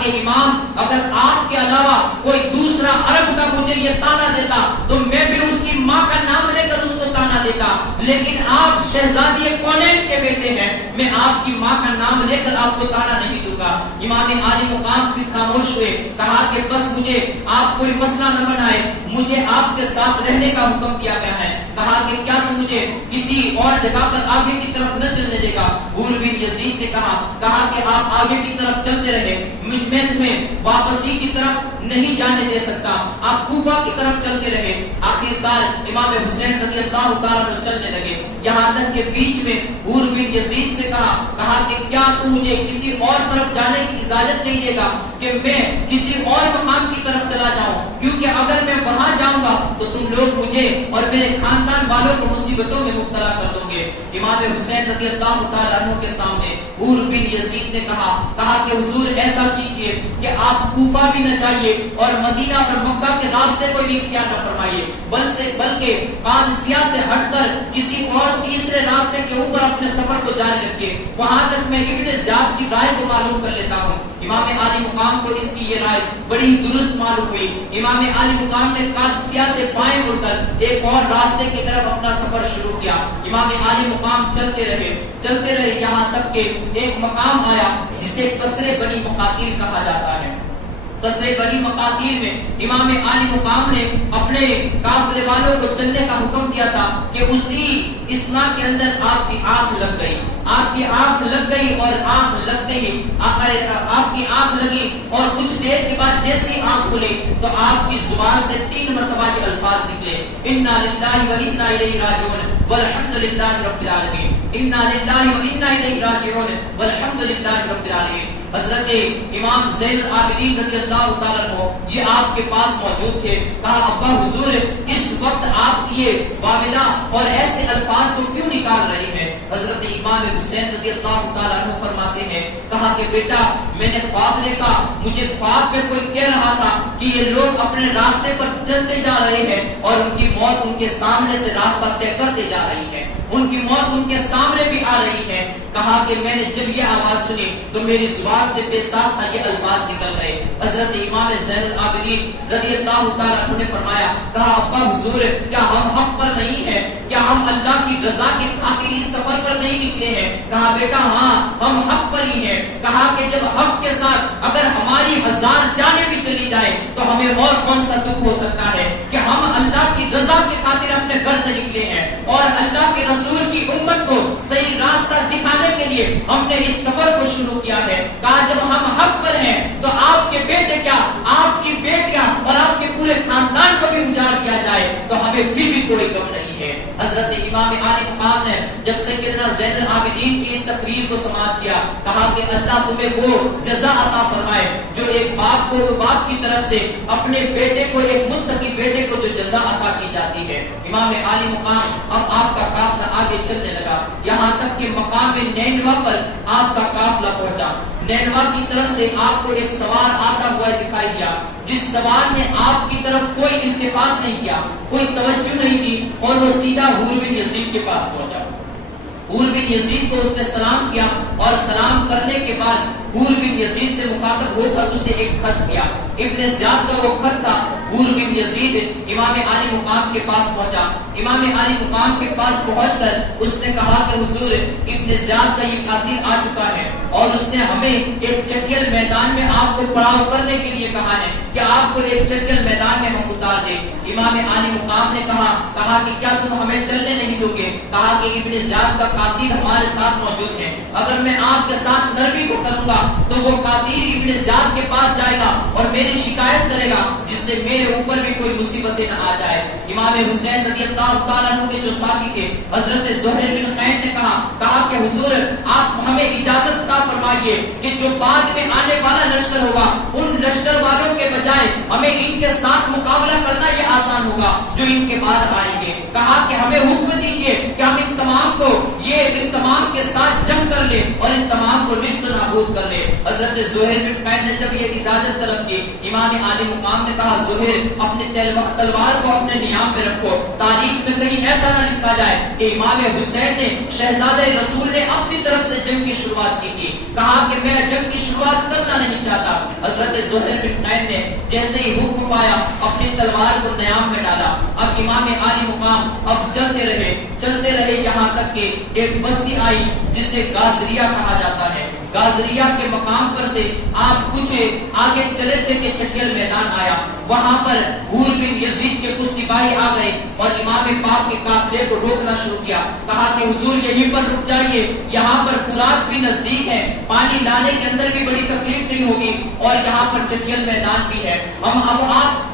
کہ امام، اگر آپ کے علاوہ کوئی دوسرا عرب کا مجھے یہ تانا دیتا تو میں بھی اس کی ماں کا نام لے کر اس کو تانا دیتا، لیکن آپ شہزادی کونین کے بیٹے ہیں، میں آپ کی ماں کا نام لے کر آپ کو تانا نہیں دوں گا۔ امام عالی مقام پھر خاموش ہوئے، کہا کہ بس مجھے آپ کوئی مسئلہ نہ بنائے، مجھے آپ کے ساتھ رہنے کا حکم دیا گیا ہے۔ کہا کہ کیا تو مجھے کسی اور جگہ پر آگے کی طرف نہ چلنے دے گا؟ حور بن یزید نے کہا کہ آپ آگے کی طرف چلتے رہے، میں تمہیں واپسی کی طرف نہیں جانے دے سکتا، آپ کوفہ کی طرف چلتے رہے۔ آخرکار امام حسین رضی اللہ تعالیٰ چلنے لگے، یہاں تک کہ بیچ میں حور بن یزید سے کہا کہ کیا تو مجھے کسی اور طرف جانے کی اجازت نہیں دے گا کہ میں کسی اور مقام کی طرف چلا جاؤں، کیونکہ اگر میں وہاں جاؤں گا تو تم لوگ مجھے اور میرے خاندان والوں کو مصیبتوں میں مبتلا کر دو گے۔ امام حسین رضی اللہ تعالیٰ عنہ کے سامنے حور بن یزید نے کہا کہ حضور ایسا کیجئے کہ آپ کوفہ بھی نہ جائیے اور مدینہ اور مکہ کے راستے کو بھی اختیار نہ فرمائیے، بلکہ قادسیہ سے ہٹ کر کسی اور تیسرے راستے کے اوپر اپنے سفر کو جاری رکھیے، وہاں تک میں ابن زیاد کی رائے کو معلوم کر لیتا ہوں۔ امام عالی مقام کو اس کی یہ رائے بڑی درست معلوم ہوئی۔ امام عالی مقام نے قادسیہ سے بائیں مڑ کر ایک اور راستے کی طرف اپنا سفر شروع کیا۔ امام عالی مقام چلتے رہے یہاں تک کہ ایک مقام آیا جسے قصر بنی مقاتیل کہا جاتا ہے۔ قصر بنی مقاتیل میں امام عالی مقام نے اپنے قافلے والوں کو چلنے کا حکم دیا تھا کہ اسی اثنا کے اندر آپ کی آنکھ لگ گئی، اور آنکھ لگتے ہی آپ کی آنکھ لگی اور کچھ دیر کے بعد جیسی آنکھ کھلی تو آپ کی زبان سے 3 مرتبہ یہ الفاظ نکلے، انا للہ و انا الیہ راجعون والحمد للہ رب العالمین، انا للہ و انا الیہ راجعون والحمد للہ رب العالمین۔ حضرت امام زین العابدین رضی اللہ تعالیٰ عنہ یہ آپ کے پاس موجود تھے، کہا ابا حضور اس وقت آپ یہ واویلا اور ایسے الفاظ کو کیوں نکال رہے ہیں؟ حضرت امام حسین رضی اللہ تعالیٰ عنہ فرماتے ہیں، کہا کہ بیٹا میں نے خواب دیکھا، مجھے خواب میں کوئی کہہ رہا تھا کہ یہ لوگ اپنے راستے پر چلتے جا رہے ہیں اور ان کی موت ان کے سامنے سے راستہ طے کرتے جا رہی ہے، ان کی موت ان کے سامنے بھی آ رہی ہے۔ کہا کہ میں نے جب یہ آواز سنی تو میری زبان سے بے ساختہ یہ الفاظ نکل گئے۔ حضرت امام زین العابدین رضی اللہ تعالیٰ عنہ نے فرمایا، کہا ابا حضور کیا ہم حق پر نہیں ہیں؟ کیا ہم اللہ کی رضا کی خاطر اس سفر پر نہیں نکلے ہیں؟ کہا بیٹا ہاں ہم حق پر ہی ہیں۔ کہا کہ جب حق کے ساتھ اگر ہماری 1000 جانیں بھی چلی جائے تو ہمیں اور کون سا دکھ ہو سکتا ہے کہ ہم اللہ کی رضا کی خاطر اپنے گھر سے نکلے ہیں اور اللہ کے رسول کی امت کو صحیح راستہ دکھانے کے لیے ہم نے اس سفر کو شروع کیا ہے۔ کہا جب ہم حق پر ہیں تو آپ کے بیٹے کیا، آپ کی بیٹیاں اور آپ کے پورے خاندان کو بھی اجاڑ دیا جائے تو ہمیں پھر بھی کوئی غم نہیں ہے۔ حضرت امام عالی مقام نے جب سیدنا زین العابدین کی اس تقریر کو سماعت کیا، کہا کہ اللہ تمہیں وہ جزا عطا فرمائے جو ایک باپ کو باپ کی طرف سے اپنے بیٹے کو، ایک متقی بیٹے کو جو جزا عطا کی جاتی ہے۔ امام عالی مقام اب آپ کا قافلہ آگے چلنے لگا، یہاں تک کہ مقام نینوا پر آپ کا قافلہ پہنچا۔ نینوا کی طرف سے آپ کو ایک سوار آتا ہوا دکھائی دیا، جس سوار نے آپ کی طرف کوئی التفات نہیں کیا، کوئی توجہ نہیں دی اور وہ سیدھا حور بن یزید کے پاس پہنچا۔ حور بن یزید کو اس نے سلام کیا اور سلام کرنے کے بعد حور بن یزید سے مخاطب ہو کر اسے ایک خط دیا۔ ابن زیاد کا وہ خط تھا۔ حور بن یزید امام عالی مقام کے پاس پہنچا۔ امام عالی مقام کے پاس پہنچ کر اس نے کہا کہ حضور ابن زیاد کا یہ قاصد آ چکا ہے اور اس نے ہمیں ایک چٹیل میدان میں آپ کو پڑاؤ کرنے کے لیے کہا ہے کہ آپ کو ایک چٹیل میدان میں ہم اتار دیں۔ امام عالی مقام نے کہا کہ کیا تم ہمیں چلنے نہیں دو گے؟ کہا کہ ابن زیاد کا قاصد ہمارے ساتھ موجود ہے، اگر میں آپ کے ساتھ نرمی کو کروں گا تو وہ قاسیر ابن زیاد کے پاس جائے گا اور میری شکایت کرے گا جس سے میرے اوپر بھی کوئی مصیبتیں نہ آ جائے. امام حسین رضی اللہ تعالیٰ عنہ کے جو ساتھی تھے حضرت زہیر بن قین نے کہا کہ حضور آپ ہمیں اجازت عطا فرمائیے کہ جو بعد میں آنے والا لشکر ہوگا ان لشکر والوں کے بجائے ہمیں ان کے ساتھ مقابلہ کرنا یہ آسان ہوگا جو ان کے بعد آئیں گے. کہا کہ ہمیں حکم دیجئے کہ ہم ان تمام کے ساتھ جنگ کر لیں اور ان تمام کو نصف نابود کر لیں. حضرت زہیر بن قین نے جب یہ اجازت طلب کی امام عالی مقام نے کہا زہیر اپنی تلوار کو اپنے نیام میں رکھو. تاریخ میں کہیں ایسا نہ لکھا جائے کہ امام حسین نے شہزادہ رسول نے اپنی طرف سے جنگ کی شروعات کی تھی. کہا کہ میں جنگ کی شروعات کرنا نہیں چاہتا. حضرت زہیر بن قین نے جیسے ہی حکم پایا اپنی تلوار کو نیام میں ڈالا. اب امام عالی مقام اب چلتے رہے یہاں تک کہ ایک بستی آئی جسے گازریہ کہا جاتا ہے. گازریہ کے مقام پر سے آپ کچھ آگے چلے تھے کہ چٹیل میدان آیا. وہاں پر حور بن یزید کے کچھ سپاہی آ گئے اور امام پاک کے قافلے کو روکنا شروع کیا. کہا کہ حضور یہیں پر رک جائیے, یہاں پر فرات بھی نزدیک ہے, پانی لانے کے اندر بھی بڑی تکلیف نہیں ہوگی اور یہاں پر چٹیل میدان بھی ہے, ہم اب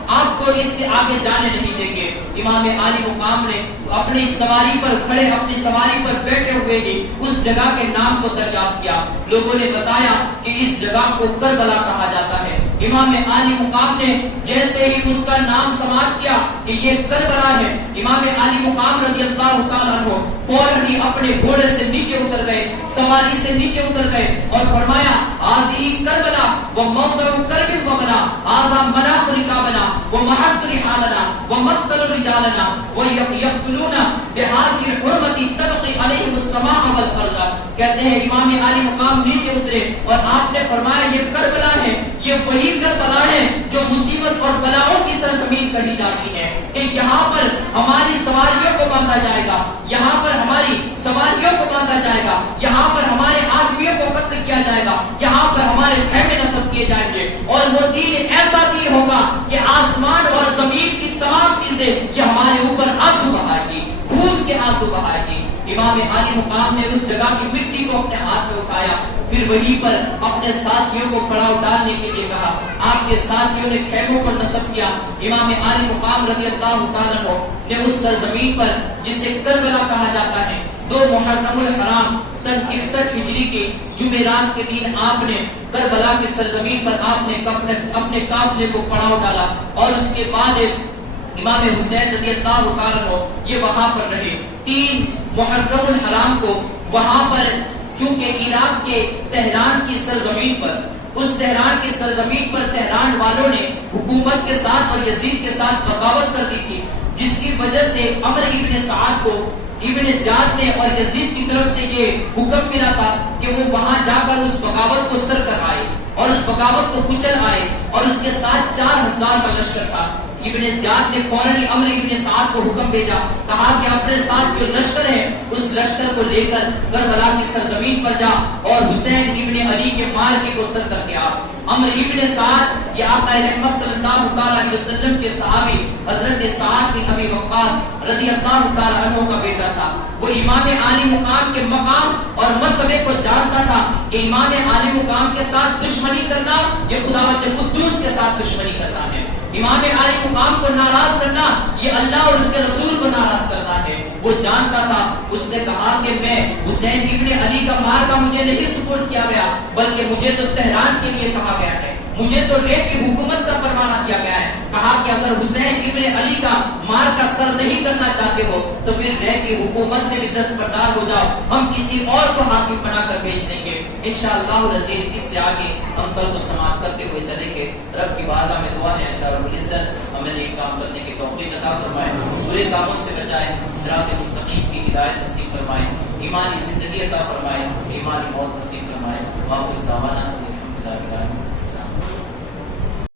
آپ کو اس سے آگے جانے نہیں دیں گے. امام عالی مقام نے اپنی سواری پر کھڑے اپنی سواری پر بیٹھے ہوئے ہی اس جگہ کے نام کو دریافت کیا. لوگوں نے بتایا کہ اس جگہ کو کربلا کہا جاتا ہے. امام عالی مقام نے جیسے ہی اس کا نام سماعت کیا کہ یہ کربلا ہے, امام عالی مقام رضی اللہ تعالیٰ عنہ فوراً ہی اپنے گھوڑے سے نیچے اتر گئے, سواری سے نیچے اتر گئے اور فرمایا آزی کربلا وہ موضع کرب وبلا آزا مناخ رکابنا وہ محق رحالنا وہ مقتل رجالنا وہ یقتلون بحاضر حرمتی تبقی علیہم السماء والارض. کہتے ہیں امام عالی مقام نیچے اترے اور آپ نے فرمایا یہ کربلا ہے, یہ وہی کربلا ہے جو مصیبت اور بلاؤں کی سرزمین کہی جاتی ہے کہ یہاں پر ہماری سواریوں کو باندھا جائے گا, یہاں پر ہماری سواریوں کو باندھا جائے گا, یہاں پر ہمارے آدمیوں کو قتل کیا جائے گا, یہاں پر ہمارے خیمے نصب کیے جائیں گے اور وہ دین ایسا دین ہوگا کہ آسمان اور زمین کی تمام چیزیں یہ ہمارے اوپر آنسو بہائے گی, خون کے آنسو بہائے گی. امام عالی مقام نے اس جگہ کی مٹی کو اپنے ہاتھ میں اٹھایا, پھر وہیں پر اپنے ساتھیوں کو پڑاؤ ڈالنے کے لیے کہا. آپ کے ساتھیوں نے خیموں کو نصب کیا. امام عالی مقام رضی اللہ تعالیٰ عنہ نے اس سرزمین پر جسے کربلا کہا جاتا ہے 2 محرم الحرام سن 61 ہجری کے جمعرات کے دن آپ نے کربلا کی سرزمین پر آپ نے اپنے قافلے کو پڑاؤ ڈالا اور اس کے بعد امام حسین رضی اللہ تعالیٰ عنہ یہ وہاں پر رہے. 3 محرم الحرام کو وہاں پر چونکہ عراق کے تہران کی سرزمین پر اس تہران کی سرزمین پر تہران والوں نے حکومت کے ساتھ اور یزید کے ساتھ بغاوت کر دی تھی, جس کی وجہ سے عمر ابن سعد کو ابن زیاد نے اور یزید کی طرف سے یہ حکم ملا تھا کہ وہ وہاں جا کر اس بغاوت کو سر کرائے اور اس بغاوت کو کچل آئے اور اس کے ساتھ 4000 کا لشکر تھا. ابن زیاد نے فوراً عمر ابن سعد کو حکم بھیجا, کہا کہ اپنے ساتھ جو لشکر ہے اس لشکر کو لے کر کربلا کی سرزمین پر جا اور حسین ابن علی کے مارکے کو سر کر دیا. عمر ابن سعد یہ آقا رحمت صلی اللہ تعالیٰ علیہ وسلم کے صحابی حضرت سعد بن ابی وقاص رضی اللہ تعالیٰ عنہ کا بیٹا تھا. وہ امام عالی مقام کے مقام اور مرتبے کو جانتا تھا کہ امام عالی مقام کے ساتھ دشمنی کرنا یہ خداوند قدوس کے ساتھ دشمنی کرنا ہے. امام عالی مقام کو ناراض کرنا یہ اللہ اور اس کے رسول کو ناراض کرنا ہے. وہ جانتا تھا. اس نے کہا کہ میں حسین ابن علی کا مارکا مجھے نہیں سپورٹ کیا گیا بلکہ مجھے تو تہران کے لیے کہا گیا ہے, مجھے تو رے کی حکومت کا پروانہ کیا گیا ہے. کہا کہ اگر حسین ابن علی کا مارکا سر نہیں کرنا چاہتے ہو تو پھر رے کی حکومت سے بھی دستبردار ہو جاؤ, ہم کسی اور کو حاکم بنا کر بھیج دیں گے. انشاءاللہ العزیز اس سے آگے ہم کل کو سماعت کرتے ہوئے چلیں گے. رب کی بارگاہ میں دعا ہے اللہ رب العزت ہمیں نیک کام کرنے کی توفیق عطا فرمائے, برے کاموں سے بچائے, صراط مستقیم کی ہدایت نصیب فرمائے, ایمانی زندگی عطا فرمائے, ایمانی موت نصیب فرمائے. واقعی دعوانا